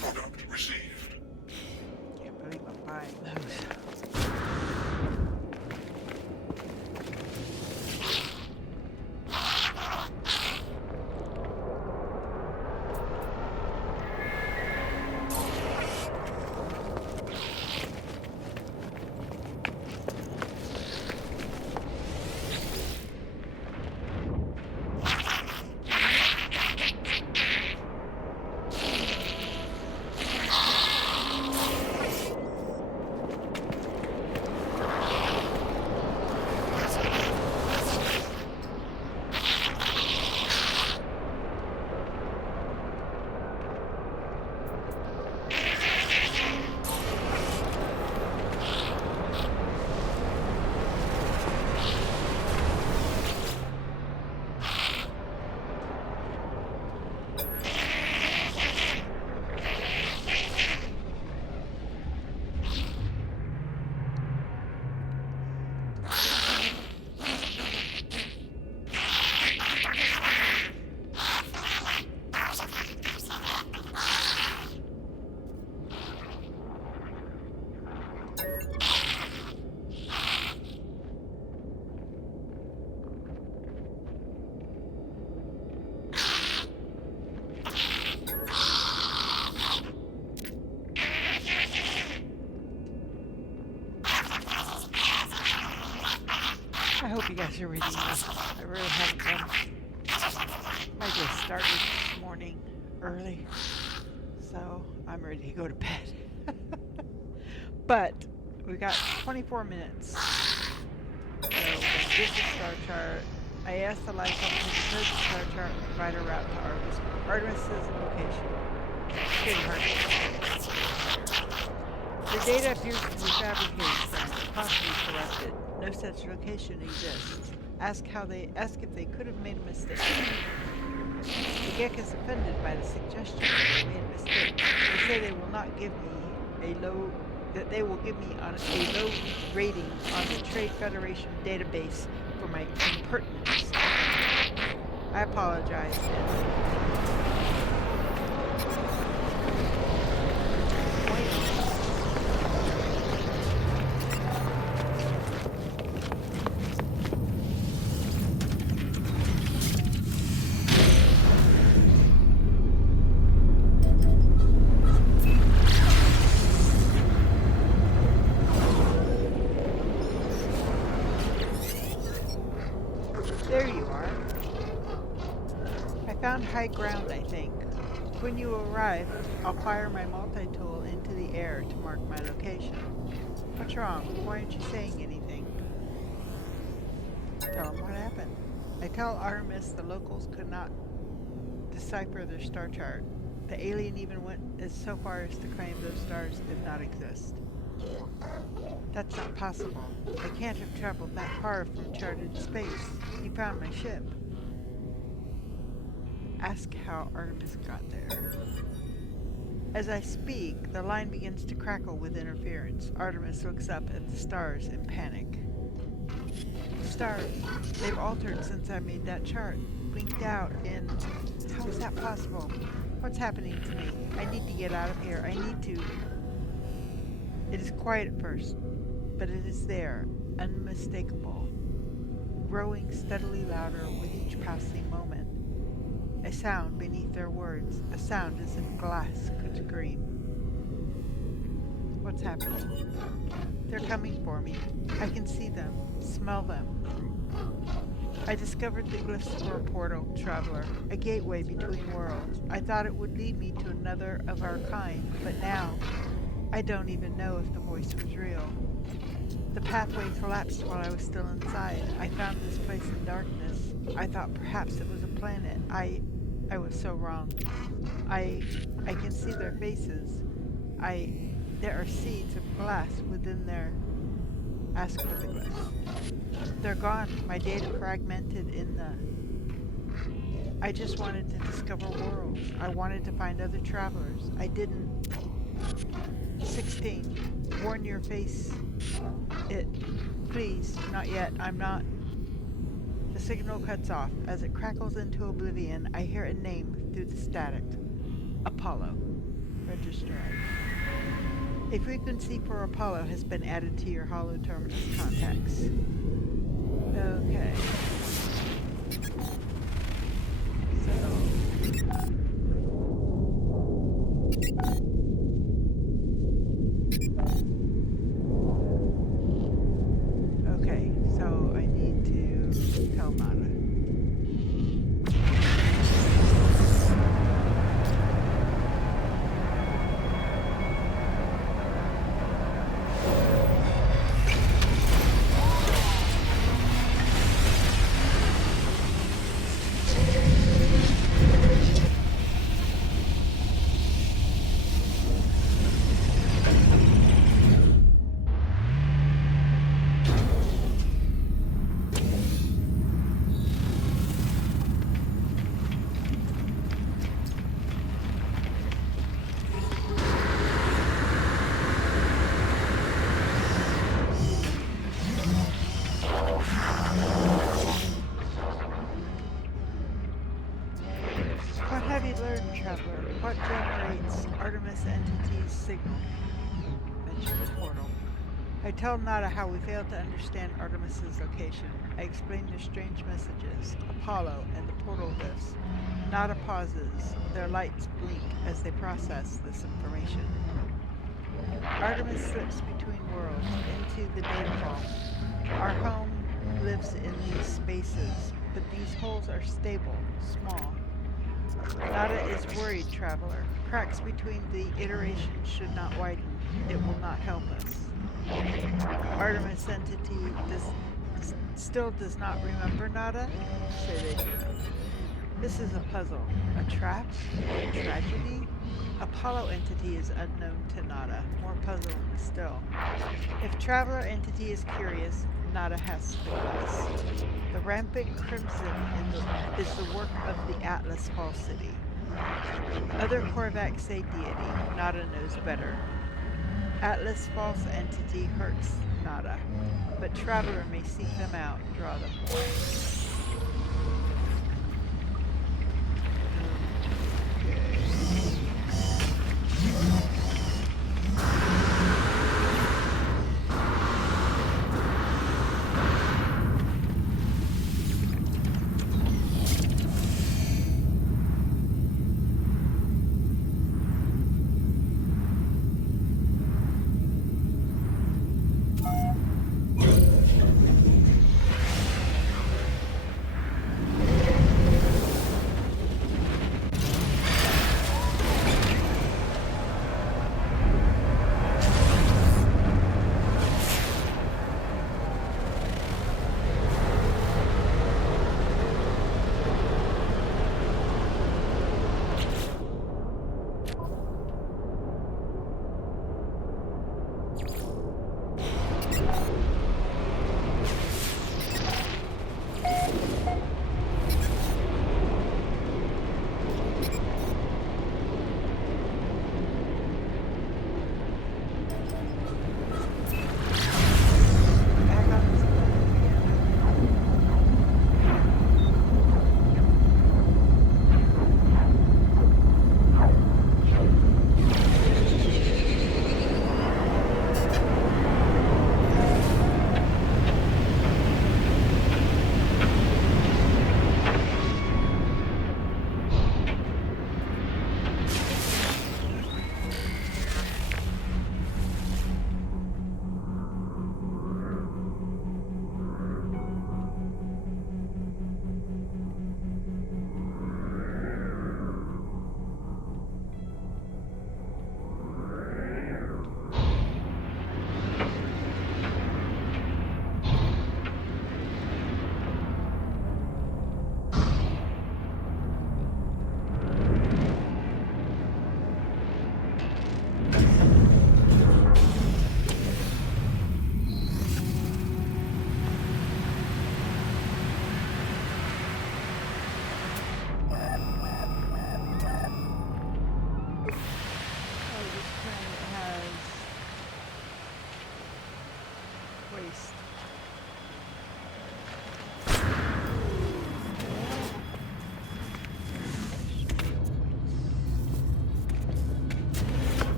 Product received. Can't believe I'm buying those. I hope you guys are reading this. I really haven't done. I just started this morning early, so I'm ready to go to bed. But we got 24 minutes. So this is star chart. I asked the life to search the star chart and provide a route to Artemis's location. It's getting hard. The data appears to be fabricated, friend, possibly corrupted. No such location exists. Ask if they could have made a mistake. The Gek is offended by the suggestion that they made a mistake. They say they will not give me they will give me a low rating on the Trade Federation database for my impertinence. I apologize, There you are. I found high ground, I think. When you arrive, I'll fire my multi-tool into the air to mark my location. What's wrong? Why aren't you saying anything? Tell them what happened. I tell Artemis the locals could not decipher their star chart. The alien even went so far as to claim those stars did not exist. That's not possible. I can't have traveled that far from charted space. He found my ship. Ask how Artemis got there. As I speak, the line begins to crackle with interference. Artemis looks up at the stars in panic. Stars. They've altered since I made that chart. Blinked out in... How is that possible? What's happening to me? I need to get out of here. I need to... It is quiet at first, but it is there, unmistakable, growing steadily louder with each passing moment. A sound beneath their words, a sound as if glass could scream. What's happening? They're coming for me. I can see them, smell them. I discovered the glyphs for a portal, traveler, a gateway between worlds. I thought it would lead me to another of our kind, but now I don't even know if the voice was real. The pathway collapsed while I was still inside. I found this place in darkness. I thought perhaps it was a planet. I was so wrong. I can see their faces. There are seeds of glass within their ask for the glyphs. They're gone. My data fragmented in the. I just wanted to discover worlds. I wanted to find other travelers. I didn't. 16. Warn your face. It. Please, not yet. I'm not. The signal cuts off. As it crackles into oblivion, I hear a name through the static. Apollo. Register. A frequency for Apollo has been added to your Holo Terminus contacts. Okay. Okay, so I need to tell Nada. What have you learned, traveler? What generates Artemis entity's signal? Mention the portal. I tell Nada how we failed to understand Artemis's location. I explain their strange messages, Apollo and the portal glyphs. Nada pauses. Their lights blink as they process this information. Artemis slips between worlds into the data vault. Our home lives in these spaces, but these holes are stable, small. Nada is worried, traveler. Cracks between the iterations should not widen. It will not help us. Artemis entity still does not remember Nada? Say they do. This is a puzzle. A trap? A tragedy? Apollo entity is unknown to Nada. More puzzling still. If traveler entity is curious, Nada has to guess. The rampant crimson is the work of the Atlas Falsity. Other Korvax say deity. Nada knows better. Atlas false entity hurts Nada, but traveler may seek them out, draw them away.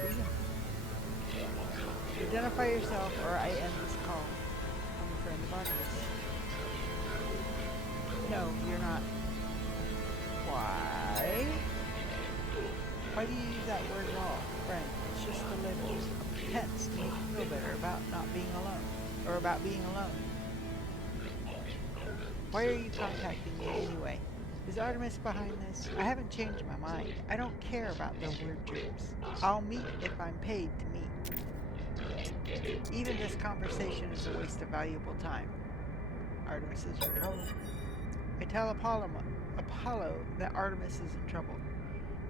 Freedom. Identify yourself or I end this call. I'm a friend of Artemis. No, you're not. Why? Why do you use that word at all? Friend, it's just a label. A pretense to make you feel better about not being alone. Or about being alone. Why are you contacting me anyway? Is Artemis behind this? I haven't changed my mind. I don't care about their weird dreams. I'll meet if I'm paid to meet. Even this conversation is a waste of valuable time. Artemis is in trouble. I tell Apollo that Artemis is in trouble.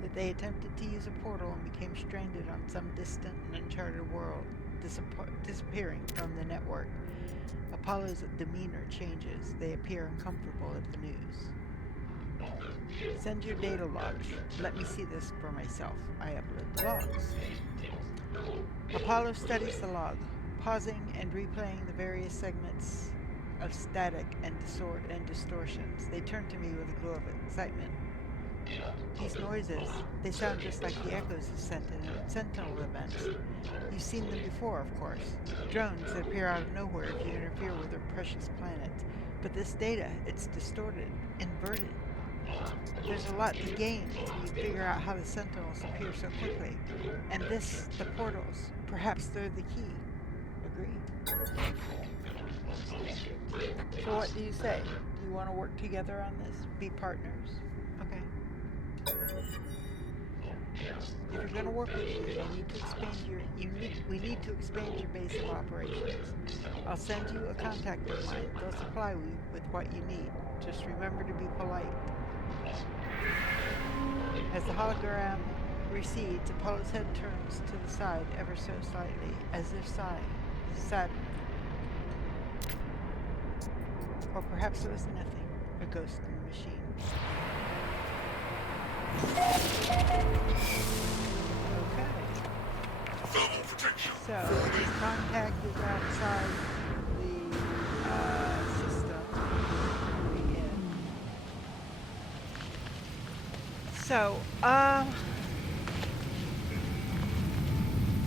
That they attempted to use a portal and became stranded on some distant and uncharted world, disappearing from the network. Apollo's demeanor changes. They appear uncomfortable at the news. Send your data logs. Let me see this for myself. I upload the logs. Apollo studies the log, pausing and replaying the various segments of static and distortions. They turn to me with a glow of excitement. These noises, they sound just like the echoes of Sentinel events. You've seen them before, of course. Drones that appear out of nowhere if you interfere with their precious planets. But this data, it's distorted, inverted. There's a lot to gain if you figure out how the Sentinels appear so quickly. And this, the portals, perhaps they're the key. Agree. So what do you say? Do you want to work together on this? Be partners? Okay. If you're going to work with me, we need to expand your base of operations. I'll send you a contact of mine. They'll supply you with what you need. Just remember to be polite. As the hologram recedes, Apollo's head turns to the side ever so slightly, as if sad. Or perhaps it was nothing, a ghost in the machine. Okay. Thermal protection. So, his contact is outside the system. Begin. So,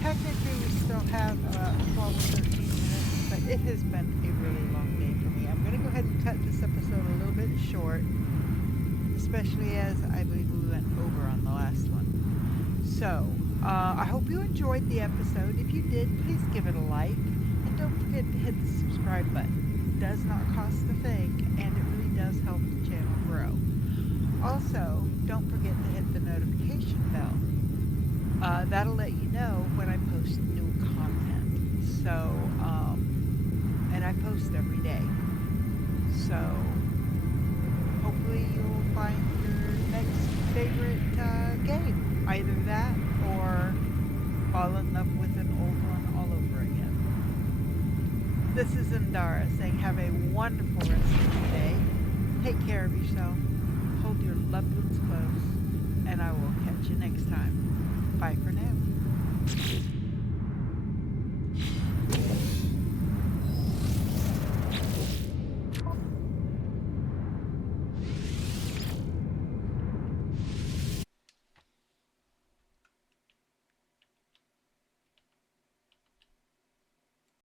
technically we still have 12 or 13 minutes, but it has been a really long day for me. I'm going to go ahead and cut this episode a little bit short, especially as I believe we went over on the last one. So, I hope you enjoyed the episode. If you did, please give it a like, and don't forget to hit the subscribe button. It does not cost a thing, and it really does help the channel grow. Also, don't forget to hit the notification bell. That'll let you know when I post new content. So, and I post every day. So, hopefully you'll find your next favorite game. Either that or fall in love with an old one all over again. This is Indara saying have a wonderful rest of your day. Take care of yourself. Hold your loved ones close. And I will catch you next time.